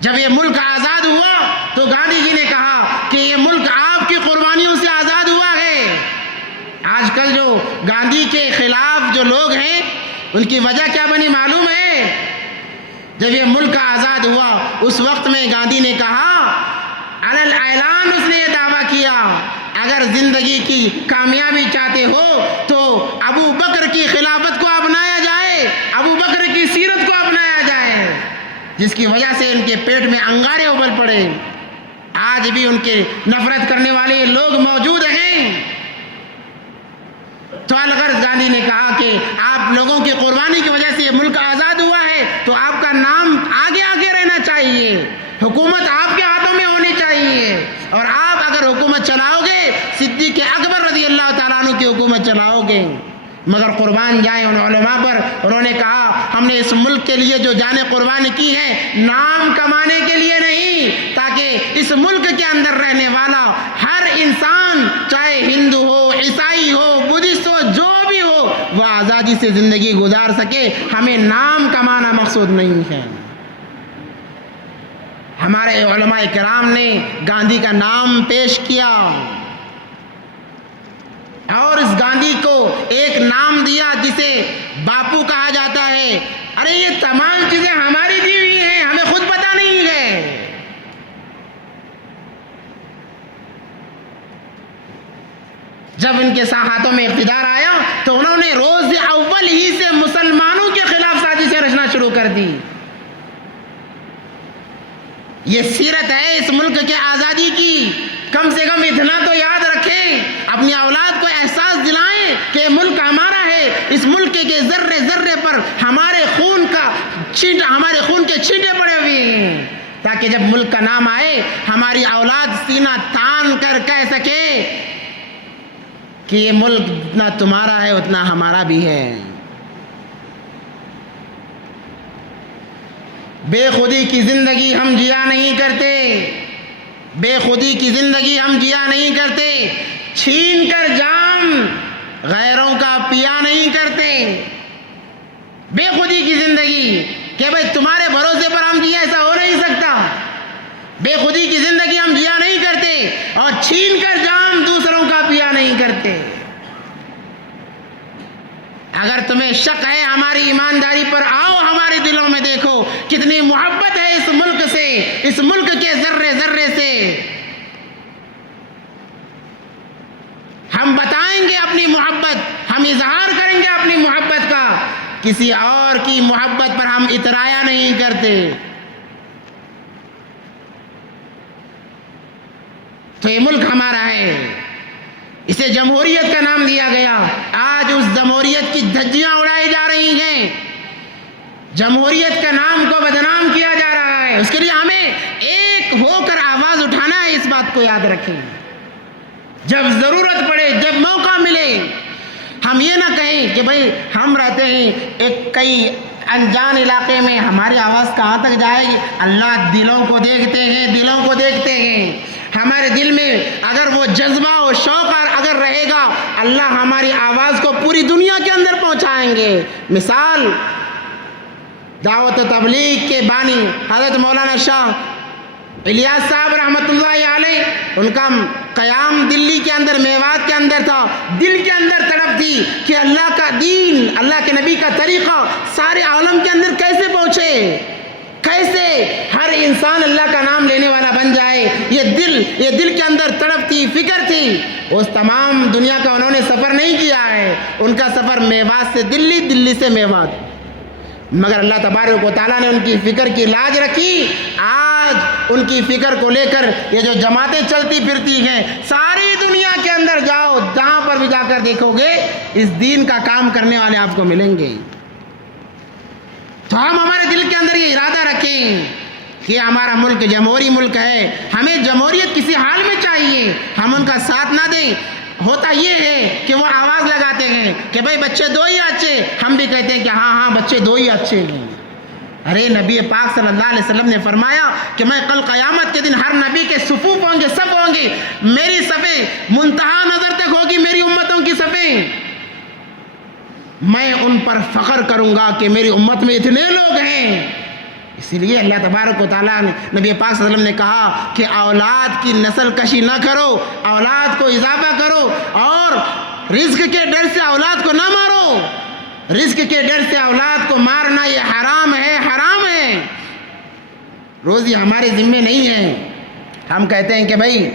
جب یہ ملک آزاد ہوا تو گاندھی جی نے کہا کہ یہ ملک آپ کی قربانیوں سے آزاد ہوا ہے۔ آج کل جو گاندھی کے خلاف جو لوگ ہیں ان کی وجہ کیا بنی معلوم ہے؟ جب یہ ملک آزاد ہوا اس وقت میں گاندھی نے کہا، علل اعلان اس نے یہ دعویٰ کیا، اگر زندگی کی کامیابی چاہتے ہو تو ابو بکر کی خلافت کو اپنایا جائے، ابو بکر کی سیرت کو اپنایا جائے، جس کی وجہ سے ان کے پیٹ میں انگارے ابل پڑے۔ آج بھی ان کے نفرت کرنے والے لوگ موجود ہیں۔ تو الغرض گاندھی نے کہا کہ آپ لوگوں کی قربانی کی وجہ سے یہ ملک آزاد ہوا ہے تو آپ کا نام آگے رہنا چاہیے، حکومت آپ کے ہاتھوں میں ہونی چاہیے، اور آپ اگر حکومت چلاؤ گے صدیق اکبر رضی اللہ تعالیٰ عنہ کی حکومت چلاؤ گے۔ مگر قربان جائیں ان علماء پر، انہوں نے کہا ہم نے اس ملک کے لیے جو جانیں قربان کی ہیں نام کمانے کے لیے نہیں، تاکہ اس ملک کے اندر رہنے والا ہر انسان چاہے ہندو ہو، عیسائی ہو، بدھسٹ ہو، جو بھی ہو، وہ آزادی سے زندگی گزار سکے۔ ہمیں نام کمانا مقصود نہیں ہے۔ ہمارے علماء کرام نے گاندھی کا نام پیش کیا اور اس گاندھی کو ایک نام دیا جسے باپو کہا جاتا ہے۔ ارے یہ تمام چیزیں ہماری دی ہوئی ہیں، ہمیں خود پتہ نہیں ہے۔ جب ان کے ہاتھوں میں اقتدار آیا تو انہوں نے روز اول ہی سے مسلمانوں کے خلاف سازشیں رچنا شروع کر دی۔ یہ سیرت ہے اس ملک کے آزادی کی، کم سے کم اتنا تو یاد رکھیں، اپنی اولاد کو احساس دلائیں کہ یہ ملک ہمارا ہے، اس ملک کے ذرے ذرے پر ہمارے خون کے چھینٹے پڑے ہوئے ہیں، تاکہ جب ملک کا نام آئے ہماری اولاد سینہ تان کر کہہ سکے کہ یہ ملک جتنا تمہارا ہے اتنا ہمارا بھی ہے۔ بے خودی کی زندگی ہم جیا نہیں کرتے، بے خودی کی زندگی ہم جیا نہیں کرتے، چھین کر جام غیروں کا پیا نہیں کرتے۔ بے خودی کی زندگی کہ بھئی تمہارے بھروسے پر ہم جیا، ایسا ہو نہیں سکتا۔ بے خودی کی زندگی ہم جیا نہیں کرتے اور چھین کر جام دوسروں کا پیا نہیں کرتے۔ اگر تمہیں شک ہے ہماری ایمانداری پر، آؤ ہمارے دلوں میں دیکھو کتنی محبت ہے اس ملک سے، اس ملک کے ذرے ذرے سے۔ ہم بتائیں گے اپنی محبت، ہم اظہار کریں گے اپنی محبت کا، کسی اور کی محبت پر ہم اترایا نہیں کرتے۔ تو یہ ملک ہمارا ہے، اسے جمہوریت کا نام دیا گیا۔ آج اس جمہوریت کی دھجیاں اڑائی جا رہی ہیں، جمہوریت کا نام کو بدنام کیا جا رہا ہے۔ اس کے لیے ہمیں ایک ہو کر آواز اٹھانا ہے، اس بات کو یاد رکھیں۔ جب ضرورت پڑے، جب موقع ملے، ہم یہ نہ کہیں کہ بھئی ہم رہتے ہیں ایک کئی انجان علاقے میں، ہماری آواز کہاں تک جائے گی؟ اللہ دلوں کو دیکھتے ہیں، دلوں کو دیکھتے ہیں۔ ہمارے دل میں اگر وہ جذبہ و شوق اگر رہے گا، اللہ ہماری آواز کو پوری دنیا کے اندر پہنچائیں گے۔ مثال دعوت و تبلیغ کے بانی حضرت مولانا شاہ الیاس صاحب رحمۃ اللہ علیہ، ان کا قیام دلی کے اندر، میوات کے اندر تھا۔ دل کے اندر تڑپ تھی کہ اللہ کا دین، اللہ کے نبی کا طریقہ سارے عالم کے اندر کیسے پہنچے، کیسے ہر انسان اللہ کا نام لینے والا بن جائے۔ یہ دل کے اندر تڑپ تھی، فکر تھی۔ اس تمام دنیا کا انہوں نے سفر نہیں کیا ہے، ان کا سفر میوات سے دلی، دلی سے میوات، مگر اللہ تبارک و تعالیٰ نے ان کی فکر کی لاج رکھی۔ آج ان کی فکر کو لے کر یہ جو جماعتیں چلتی پھرتی ہیں، ساری دنیا کے اندر جاؤ، جہاں پر بھی جا کر دیکھو گے اس دین کا کام کرنے والے آپ کو ملیں گے۔ تو ہم ہمارے دل کے اندر یہ ارادہ رکھیں کہ ہمارا ملک جمہوری ملک ہے، ہمیں جمہوریت کسی حال میں چاہیے، ہم ان کا ساتھ نہ دیں۔ ہوتا یہ ہے کہ وہ آواز لگاتے ہیں کہ بھائی بچے دو ہی اچھے، ہم بھی کہتے ہیں کہ ہاں بچے دو ہی اچھے ہیں۔ ارے نبی پاک صلی اللہ علیہ وسلم نے فرمایا کہ میں کل قیامت کے دن ہر نبی کے صفوف ہوں گے، صف ہوں گے، میری صفیں منتہا نظر تک ہوگی، میری امتوں کی صفیں، میں ان پر فخر کروں گا کہ میری امت میں اتنے لوگ ہیں۔ اسی لیے اللہ تبارک و تعالیٰ نے نبی پاک صلی اللہ علیہ وسلم نے کہا کہ اولاد کی نسل کشی نہ کرو، اولاد کو اضافہ کرو، اور رزق کے ڈر سے اولاد کو نہ مارو، رزق کے ڈر سے اولاد کو مارنا یہ حرام ہے، حرام ہے۔ روزی ہمارے ذمے نہیں ہے۔ ہم کہتے ہیں کہ بھائی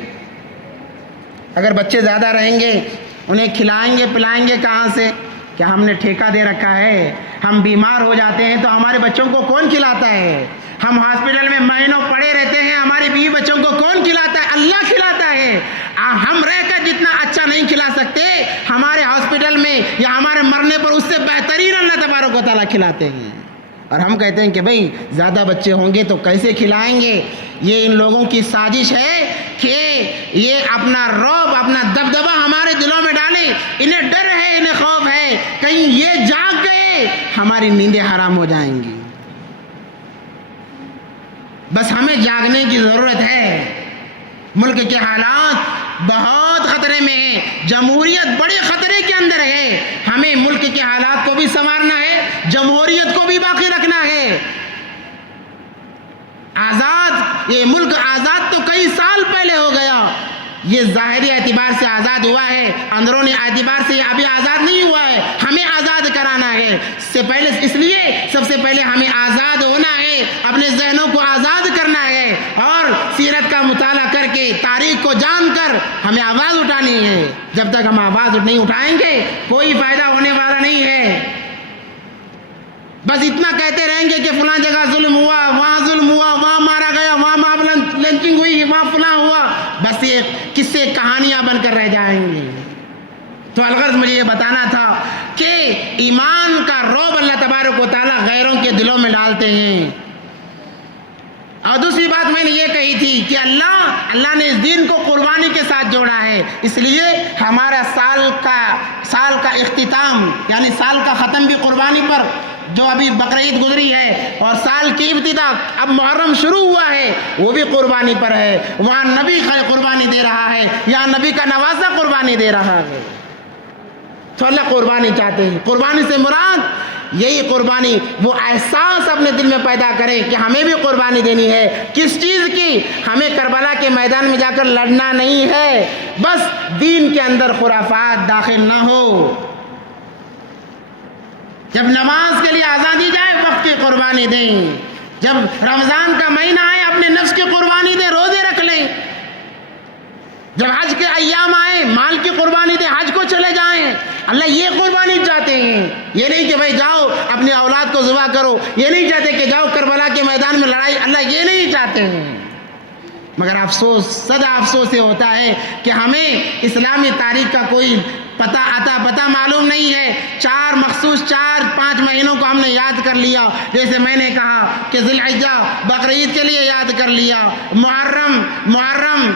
اگر بچے زیادہ رہیں گے انہیں کھلائیں گے پلائیں گے کہاں سے؟ کیا ہم نے ٹھیکہ دے رکھا ہے؟ ہم بیمار ہو جاتے ہیں تو ہمارے بچوں کو کون کھلاتا ہے؟ ہم ہاسپٹل میں مہینوں پڑے رہتے ہیں، ہماری بیوی بچوں کو کون کھلاتا ہے؟ اللہ کھلاتا ہے۔ ہم رہ کر جتنا اچھا نہیں کھلا سکتے، ہمارے ہاسپٹل میں یا ہمارے مرنے پر اس سے بہترین اللہ تبارک و تعالیٰ کھلاتے ہیں۔ اور ہم کہتے ہیں کہ بھائی زیادہ بچے ہوں گے تو کیسے کھلائیں گے؟ یہ ان لوگوں کی سازش ہے کہ یہ اپنا رعب، اپنا دبدبہ ہمارے دلوں میں ڈالیں۔ انہیں ڈر ہے، انہیں خوف ہے، کہیں یہ جاگ گئے ہماری نیندیں حرام ہو جائیں گی۔ بس ہمیں جاگنے کی ضرورت ہے۔ ملک کے حالات بہت خطرے میں ہیں، جمہوریت بڑے خطرے کے اندر ہے۔ ہمیں ملک کے حالات کو بھی سنوارنا ہے، جمہوریت کو بھی باقی رکھنا ہے۔ آزاد، یہ ملک آزاد تو کئی سال پہلے ہو گیا، یہ ظاہری اعتبار سے آزاد ہوا ہے، اندرونی اعتبار سے ابھی آزاد نہیں ہوا ہے۔ ہمیں آزاد کرانا ہے، اس لیے سب سے پہلے ہمیں آزاد ہونا ہے، اپنے ذہنوں کو آزاد کرنا ہے، اور سیرت کا مطالعہ کر کے تاریخ کو جان کر ہمیں آواز اٹھانی ہے۔ جب تک ہم آواز نہیں اٹھائیں گے کوئی فائدہ ہونے والا نہیں ہے۔ بس اتنا کہتے رہیں گے کہ فلاں جگہ ظلم ہوا، وہاں ظلم ہوا، وہاں مارا گیا، وہاں لنچنگ ہوئی، وہاں فلاں ہوا، بس یہ قصے کہانیاں بن کر رہ جائیں گے۔ تو الغرض مجھے یہ بتانا تھا کہ ایمان کا رعب اللہ تبارک و تعالیٰ غیروں کے دلوں میں ڈالتے ہیں۔ اور دوسری بات میں نے یہ کہی تھی کہ اللہ نے اس دین کو قربانی کے ساتھ جوڑا ہے، اس لیے ہمارا سال کا اختتام یعنی سال کا ختم بھی قربانی پر، جو ابھی بقرعید گزری ہے، اور سال کی ابتدا اب محرم شروع ہوا ہے وہ بھی قربانی پر ہے۔ وہاں نبی قربانی دے رہا ہے، یہاں نبی کا نوازہ قربانی دے رہا ہے۔ تو اللہ قربانی چاہتے ہیں۔ قربانی سے مراد یہی قربانی وہ احساس اپنے دل میں پیدا کرے کہ ہمیں بھی قربانی دینی ہے۔ کس چیز کی؟ ہمیں کربلا کے میدان میں جا کر لڑنا نہیں ہے، بس دین کے اندر خرافات داخل نہ ہو۔ جب نماز کے لیے آزان دی جائے وقت کی قربانی دیں، جب رمضان کا مہینہ آئے اپنے نفس کی قربانی دیں، روزے رکھ لیں، جب حج کے ایام آئے مال کی قربانی دیں، حج کو چلے جائیں۔ اللہ یہ قربانی چاہتے ہیں، یہ نہیں کہ بھائی جاؤ اپنی اولاد کو ذبح کرو، یہ نہیں چاہتے کہ جاؤ کربلا کے میدان میں لڑائی، اللہ یہ نہیں چاہتے ہیں۔ مگر افسوس، سدا افسوس یہ ہوتا ہے کہ ہمیں اسلامی تاریخ کا کوئی پتہ معلوم نہیں ہے۔ 4 مہینوں کو ہم نے یاد کر لیا، جیسے میں نے کہا کہ ذی الحجہ بقرعید کے لیے یاد کر لیا، محرم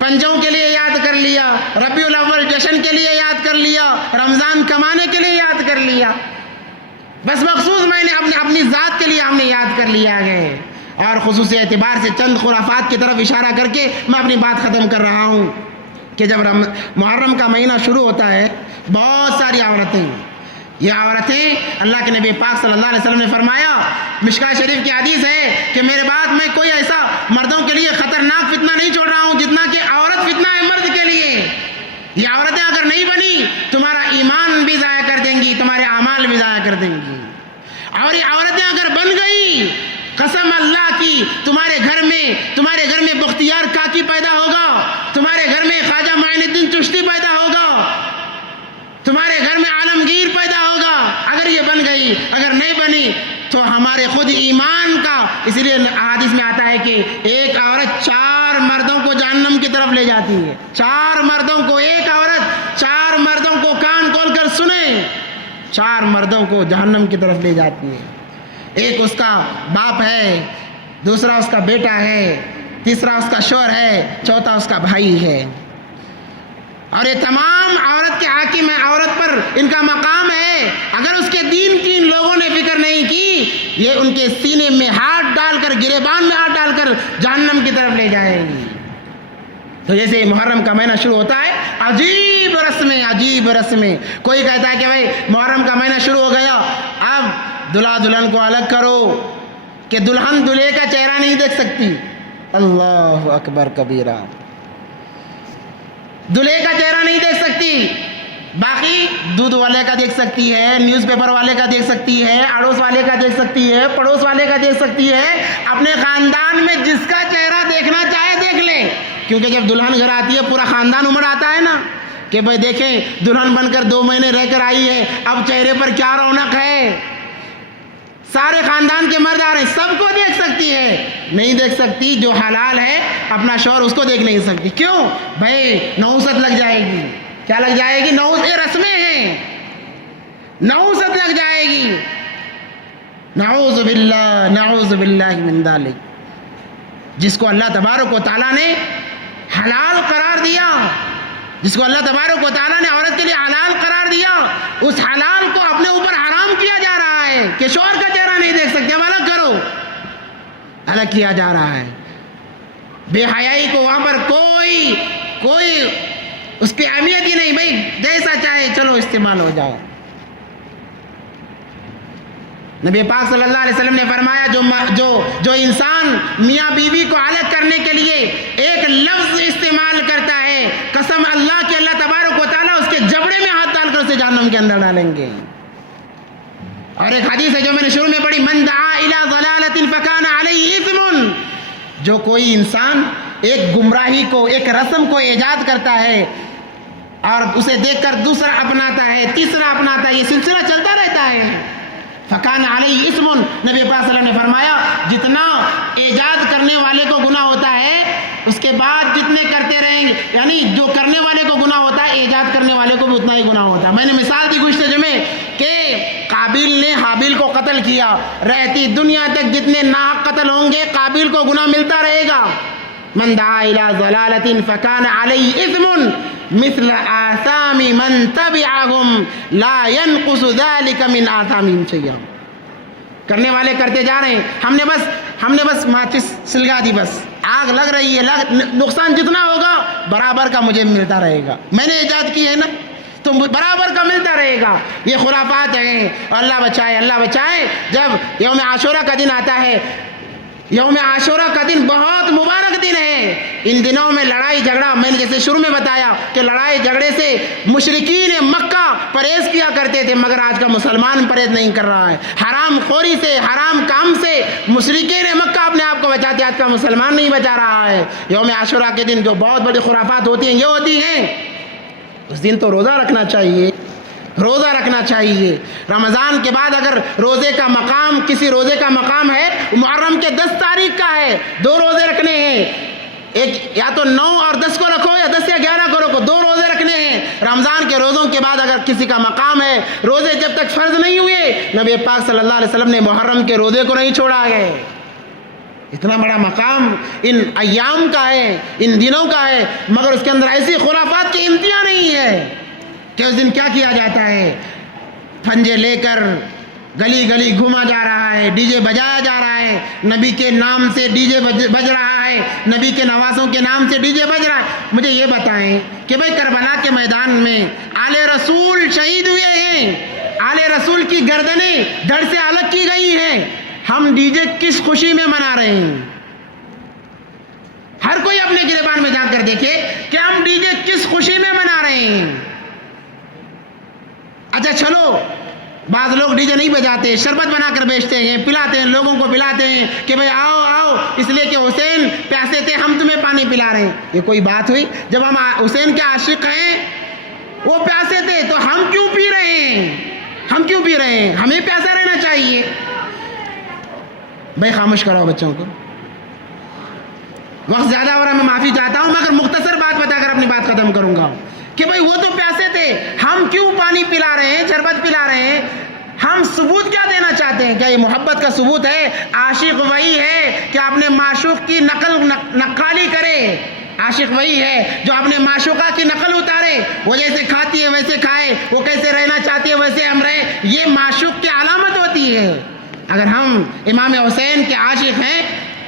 پنجوں کے لیے یاد کر لیا، ربیع الاول جشن کے لیے یاد کر لیا، رمضان کمانے کے لیے یاد کر لیا، بس مخصوص میں نے اپنی ذات کے لیے ہم نے یاد کر لیا ہے۔ اور خصوصی اعتبار سے چند خرافات کی طرف اشارہ کر کے میں اپنی بات ختم کر رہا ہوں کہ جب محرم کا مہینہ شروع ہوتا ہے بہت ساری یہ عورتیں اللہ کے نبی پاک صلی اللہ علیہ وسلم نے فرمایا، مشکاہ شریف کی حدیث ہے کہ میرے بعد میں کوئی ایسا مردوں کے لیے خطرناک فتنہ نہیں چھوڑ رہا ہوں جتنا کہ عورت فتنہ ہے مرد کے لیے۔ یہ عورتیں اگر نہیں بنی تمہارا ایمان بھی ضائع کر دیں گی، تمہارے اعمال بھی ضائع کر دیں گی، اور یہ عورتیں اگر بن گئی قسم اللہ کی تمہارے گھر میں بختیار کاکی پیدا ہوگا، تمہارے گھر میں خواجہ معین الدین چشتی پیدا ہوگا، تمہارے گھر میں عالمگیر پیدا ہوگا۔ اگر یہ بن گئی، اگر نہیں بنی تو ہمارے خود ایمان کا اسی لیے حدیث میں آتا ہے کہ ایک عورت 4 مردوں کو جہنم کی طرف لے جاتی ہے. 4 مردوں کو، ایک عورت 4 مردوں کو کان کھول کر سنیں، 4 مردوں کو جہنم کی طرف لے جاتی ہے. ایک اس کا باپ ہے، دوسرا اس کا بیٹا ہے، تیسرا اس کا شوہر ہے، چوتھا اس کا بھائی ہے. اور یہ تمام عورت کے حاکم ہے، عورت پر ان کا مقام ہے. اگر اس کے دین کی ان لوگوں نے فکر نہیں کی، یہ ان کے سینے میں ہاتھ ڈال کر، گریبان میں ہاتھ ڈال کر جہنم کی طرف لے جائے گی. تو جیسے محرم کا مہینہ شروع ہوتا ہے، عجیب رسمیں، عجیب رسمیں. کوئی کہتا ہے کہ بھائی محرم کا مہینہ شروع ہو گیا، اب دلہا دلہن کو الگ کرو کہ دلہن دلہے کا چہرہ نہیں دیکھ سکتی. اللہ اکبر کبیرہ. دلہے کا چہرہ نہیں دیکھ سکتی، باقی دودھ والے کا دیکھ سکتی ہے، نیوز پیپر والے کا دیکھ سکتی ہے، اڑوس والے کا دیکھ سکتی ہے، پڑوس والے کا دیکھ سکتی ہے. اپنے خاندان میں جس کا چہرہ دیکھنا چاہے دیکھ لے، کیونکہ جب دلہن گھر آتی ہے پورا خاندان امڑ آتا ہے نا کہ بھائی دیکھیں دلہن بن کر 2 مہینے رہ کر آئی ہے، اب چہرے پر کیا رونق ہے. سارے خاندان کے مرد آ رہے ہیں، سب کو دیکھ سکتی ہے. نہیں دیکھ سکتی جو حلال ہے اپنا شوہر، اس کو دیکھ نہیں سکتی. کیوں؟ بھائی نحوست لگ جائے گی. کیا لگ جائے گی؟ یہ رسمیں ہیں، نحوست لگ جائے گی. نعوذ باللہ، نعوذ باللہ من ذلک. جس کو اللہ تبارک و تعالیٰ نے حلال قرار دیا، جس کو اللہ تبارک و تعالیٰ نے عورت کے لیے حلال قرار دیا، اس حلال کو اپنے اوپر حرام کیا جا رہا ہے کہ شوہر کا چہرہ نہیں دیکھ سکتے، اب الگ کرو. الگ کیا جا رہا ہے. بے حیائی کو وہاں پر کوئی اس کی اہمیت ہی نہیں. بھائی جیسا چاہے چلو استعمال ہو جاؤ. نبی پاک صلی اللہ علیہ وسلم نے فرمایا جو انسان میاں بیوی کو الگ کرنے کے لیے ایک لفظ استعمال کرتا ہے، قسم اللہ کی اللہ تبارک و تعالیٰ اس کے جبڑے میں ہاتھ ڈال کر اسے جہنم کے اندر ڈالیں گے. اور ایک حدیث ہے جو میں نے شروع میں پڑھی، من دعا الی ضلالۃ فکان علیہ اثم. جو کوئی انسان ایک گمراہی کو، ایک رسم کو ایجاد کرتا ہے اور اسے دیکھ کر دوسرا اپناتا ہے، تیسرا اپناتا ہے، یہ سلسلہ چلتا رہتا ہے، فکان علیہ اسم. نبی پاک صلی اللہ علیہ وسلم نے فرمایا جتنا ایجاد کرنے والے کو گناہ ہوتا ہے، اس کے بعد جتنے کرتے رہیں گے، یعنی جو کرنے والے کو گناہ ہوتا ہے، ایجاد کرنے والے کو بھی اتنا ہی گناہ ہوتا ہے. میں نے مثال دی گزشتہ جمعے کہ قابیل نے حابیل کو قتل کیا، رہتی دنیا تک جتنے ناحق قتل ہوں گے قابیل کو گناہ ملتا رہے گا. من دعا الی ضلالۃ فکان علیہ اثم مثل آثام من تبعهم لا ينقص ذلك من آثامهم شيئا. کرنے والے کرتے جا رہے ہیں، ہم نے بس ماچس سلگا دی، بس آگ لگ رہی ہے، نقصان جتنا ہوگا برابر کا مجھے ملتا رہے گا. میں نے ایجاد کی ہے نا تو برابر کا ملتا رہے گا. یہ خرافات ہیں. اللہ بچائے، اللہ بچائے. جب یوم عاشورہ کا دن آتا ہے، یوم عاشورہ کا دن بہت مبارک دن ہے. ان دنوں میں لڑائی جھگڑا، میں نے جیسے شروع میں بتایا کہ لڑائی جھگڑے سے مشرکین مکہ پرہیز کیا کرتے تھے، مگر آج کا مسلمان پرہیز نہیں کر رہا ہے. حرام خوری سے، حرام کام سے مشرکین مکہ اپنے آپ کو بچاتے، آج کا مسلمان نہیں بچا رہا ہے. یوم عاشورہ کے دن جو بہت بڑی خرافات ہوتی ہیں، یہ ہوتی ہیں. اس دن تو روزہ رکھنا چاہیے، روزہ رکھنا چاہیے. رمضان کے بعد اگر روزے کا مقام، کسی روزے کا مقام ہے، محرم کے 10 تاریخ کا ہے، 2 روزے رکھنے ہیں. ایک یا تو 9 اور 10 کو رکھو یا 10 یا 11 کو رکھو، 2 روزے رکھنے ہیں. رمضان کے روزوں کے بعد اگر کسی کا مقام ہے، روزے جب تک فرض نہیں ہوئے، نبی پاک صلی اللہ علیہ وسلم نے محرم کے روزے کو نہیں چھوڑا ہے. اتنا بڑا مقام ان ایام کا ہے، ان دنوں کا ہے، مگر اس کے اندر ایسی خرافات کی انتہا نہیں ہے کہ اس دن کیا کیا جاتا ہے. پھنجے لے کر گلی گلی گھوما جا رہا ہے، ڈی جے بجایا جا رہا ہے، نبی کے نام سے ڈی جے بج رہا ہے، نبی کے نوازوں کے نام سے ڈی جے بج رہا ہے. مجھے یہ بتائیں کہ بھائی کربلا کے میدان میں آل رسول شہید ہوئے ہیں، آل رسول کی گردنیں دھڑ سے الگ کی گئی ہیں، ہم ڈی جے کس خوشی میں منا رہے ہیں؟ ہر کوئی اپنے گریبان میں جا کر دیکھے کہ ہم ڈی جے کس خوشی میں منا رہے ہیں. اچھا چلو، بعض لوگ ڈی جے نہیں بجاتے، شربت بنا کر بیچتے ہیں، پلاتے ہیں، لوگوں کو پلاتے ہیں کہ بھئی آؤ آؤ، اس لیے کہ حسین پیاسے تھے، ہم تمہیں پانی پلا رہے ہیں. یہ کوئی بات ہوئی؟ جب ہم حسین کے عاشق ہیں، وہ پیاسے تھے تو ہم کیوں پی رہے ہیں؟ ہم کیوں پی رہے ہیں؟ ہمیں پیاسا رہنا چاہیے. بھائی خاموش کرو بچوں کو، وقت زیادہ ہو رہا ہے، میں معافی چاہتا ہوں، مگر مختصر بات بتا کر اپنی بات ختم کروں گا کہ بھائی وہ تو پیاسے تھے، ہم کیوں پانی پلا رہے ہیں، شربت پلا رہے ہیں؟ ہم ثبوت کیا دینا چاہتے ہیں؟ کیا یہ محبت کا ثبوت ہے؟ عاشق وہی ہے کہ اپنے معشوق کی نقالی کرے، عاشق وہی ہے جو اپنے معشوقہ کی نقل اتارے، وہ جیسے کھاتی ہے ویسے کھائے، وہ کیسے رہنا چاہتی ہے ویسے ہم رہیں، یہ معشوق کی علامت ہوتی ہے۔ اگر ہم امام حسین کے عاشق ہیں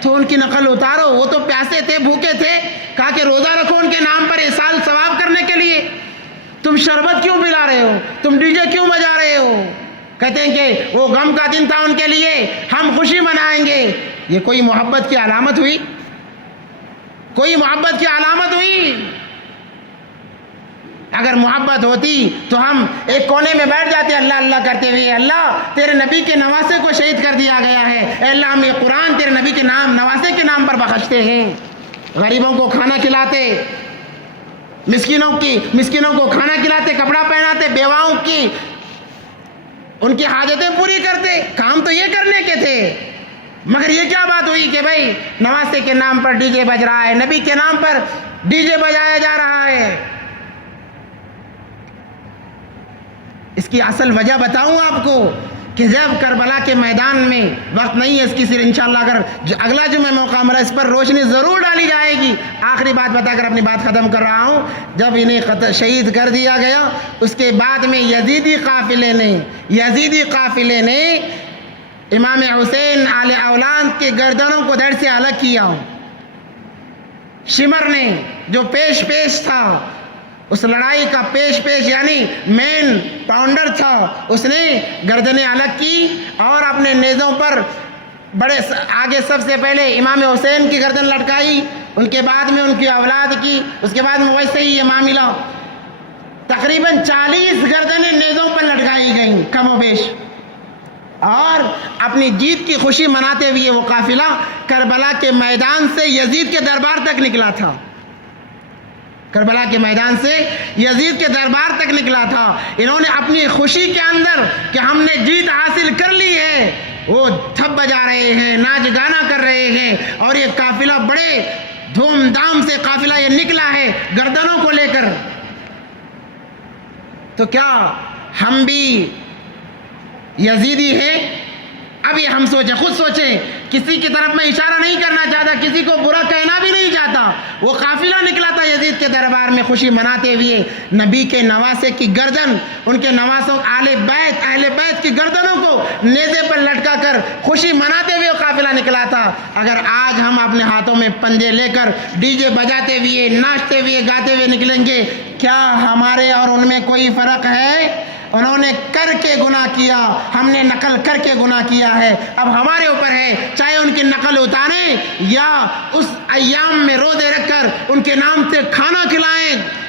تو ان کی نقل اتارو، وہ تو پیاسے تھے، بھوکے تھے، کہا کہ روزہ رکھو ان کے نام پر احسان ثواب کرنے کے لیے، تم شربت کیوں پلا رہے ہو، تم ڈی جے کیوں بجا رہے ہو؟ کہتے ہیں کہ وہ غم کا دن تھا ان کے لیے، ہم خوشی منائیں گے۔ یہ کوئی محبت کی علامت ہوئی؟ کوئی محبت کی علامت ہوئی؟ اگر محبت ہوتی تو ہم ایک کونے میں بیٹھ جاتے اللہ اللہ کرتے ہوئے، اللہ تیرے نبی کے نواسے کو شہید کر دیا گیا ہے، اے اللہ ہم یہ قرآن تیرے نبی کے نام نواسے کے نام پر بخشتے ہیں، غریبوں کو کھانا کھلاتے، مسکینوں کو کھانا کھلاتے، کپڑا پہناتے، بیواؤں کی ان کی حاجتیں پوری کرتے، کام تو یہ کرنے کے تھے، مگر یہ کیا بات ہوئی کہ بھائی نواسے کے نام پر ڈی جے بج رہا ہے، نبی کے نام پر ڈی جے بجایا جا رہا ہے۔ اس کی اصل وجہ بتاؤں آپ کو کہ جب کربلا کے میدان میں، وقت نہیں ہے اس کی، صرف انشاءاللہ اگر اگلا جمعہ موقع ملا اس پر روشنی ضرور ڈالی جائے گی۔ آخری بات بتا کر اپنی بات ختم کر رہا ہوں، جب انہیں شہید کر دیا گیا اس کے بعد میں یزیدی قافلے نے امام حسین آل اولاد کے گردنوں کو دھڑ سے الگ کیا۔ شمر نے جو پیش تھا، اس لڑائی کا پیش یعنی مین پاؤنڈر تھا، اس نے گردنیں الگ کی اور اپنے نیزوں پر بڑے آگے سب سے پہلے امام حسین کی گردن لٹکائی، ان کے بعد میں ان کی اولاد کی، اس کے بعد میں ویسے ہی یہ معاملہ تقریباً 40 گردنیں نیزوں پر لٹکائی گئیں کم و بیش، اور اپنی جیت کی خوشی مناتے ہوئے وہ قافلہ کربلا کے میدان سے یزید کے دربار تک نکلا تھا۔ کربلا کے میدان سے یزید کے دربار تک نکلا تھا۔ انہوں نے اپنی خوشی کے اندر کہ ہم نے جیت حاصل کر لی ہے، وہ تھپ بجا رہے ہیں، ناچ گانا کر رہے ہیں، اور یہ قافلہ بڑے دھوم دھام سے قافلہ یہ نکلا ہے گردنوں کو لے کر۔ تو کیا ہم بھی یزیدی ہیں؟ اب یہ ہم سوچیں، خود سوچیں، کسی کی طرف میں اشارہ نہیں کرنا چاہتا، کسی کو برا کہنا بھی نہیں چاہتا، وہ قافلہ نکلا تھا یزید کے دربار میں خوشی مناتے ہوئے، نبی کے نواسے کی گردن، ان کے نواسوں اہل بیت کی گردنوں کو نیزے پر لٹکا کر خوشی مناتے ہوئے قافلہ نکلا تھا۔ اگر آج ہم اپنے ہاتھوں میں پنجے لے کر ڈی جے بجاتے ہوئے، ناچتے ہوئے، گاتے ہوئے نکلیں گے، کیا ہمارے اور ان میں کوئی فرق ہے؟ انہوں نے کر کے گناہ کیا، ہم نے نقل کر کے گناہ کیا ہے، اب ہمارے اوپر ہے چاہے ان کی نقل اتاریں یا اس ایام میں روزے رکھ کر ان کے نام سے کھانا کھلائیں۔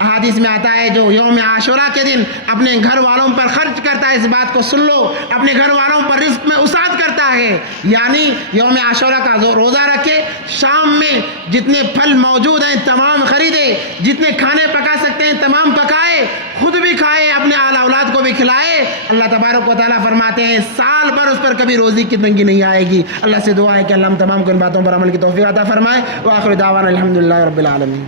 احادیث میں آتا ہے جو یوم عاشورہ کے دن اپنے گھر والوں پر خرچ کرتا ہے، اس بات کو سن لو، اپنے گھر والوں پر رزق میں اسعاد کرتا ہے، یعنی یوم عاشورہ کا روزہ رکھے، شام میں جتنے پھل موجود ہیں تمام خریدے، جتنے کھانے پکا سکتے ہیں تمام پکائے، خود بھی کھائے، اپنے آل اولاد کو بھی کھلائے۔ اللہ تبارک و تعالیٰ فرماتے ہیں سال بھر اس پر کبھی روزی کی تنگی نہیں آئے گی۔ اللہ سے دعا ہے کہ اللہ ہم تمام کو ان باتوں پر عمل کی توفیق عطا فرمائے۔ وآخر دعوانا الحمدللہ رب العالمین۔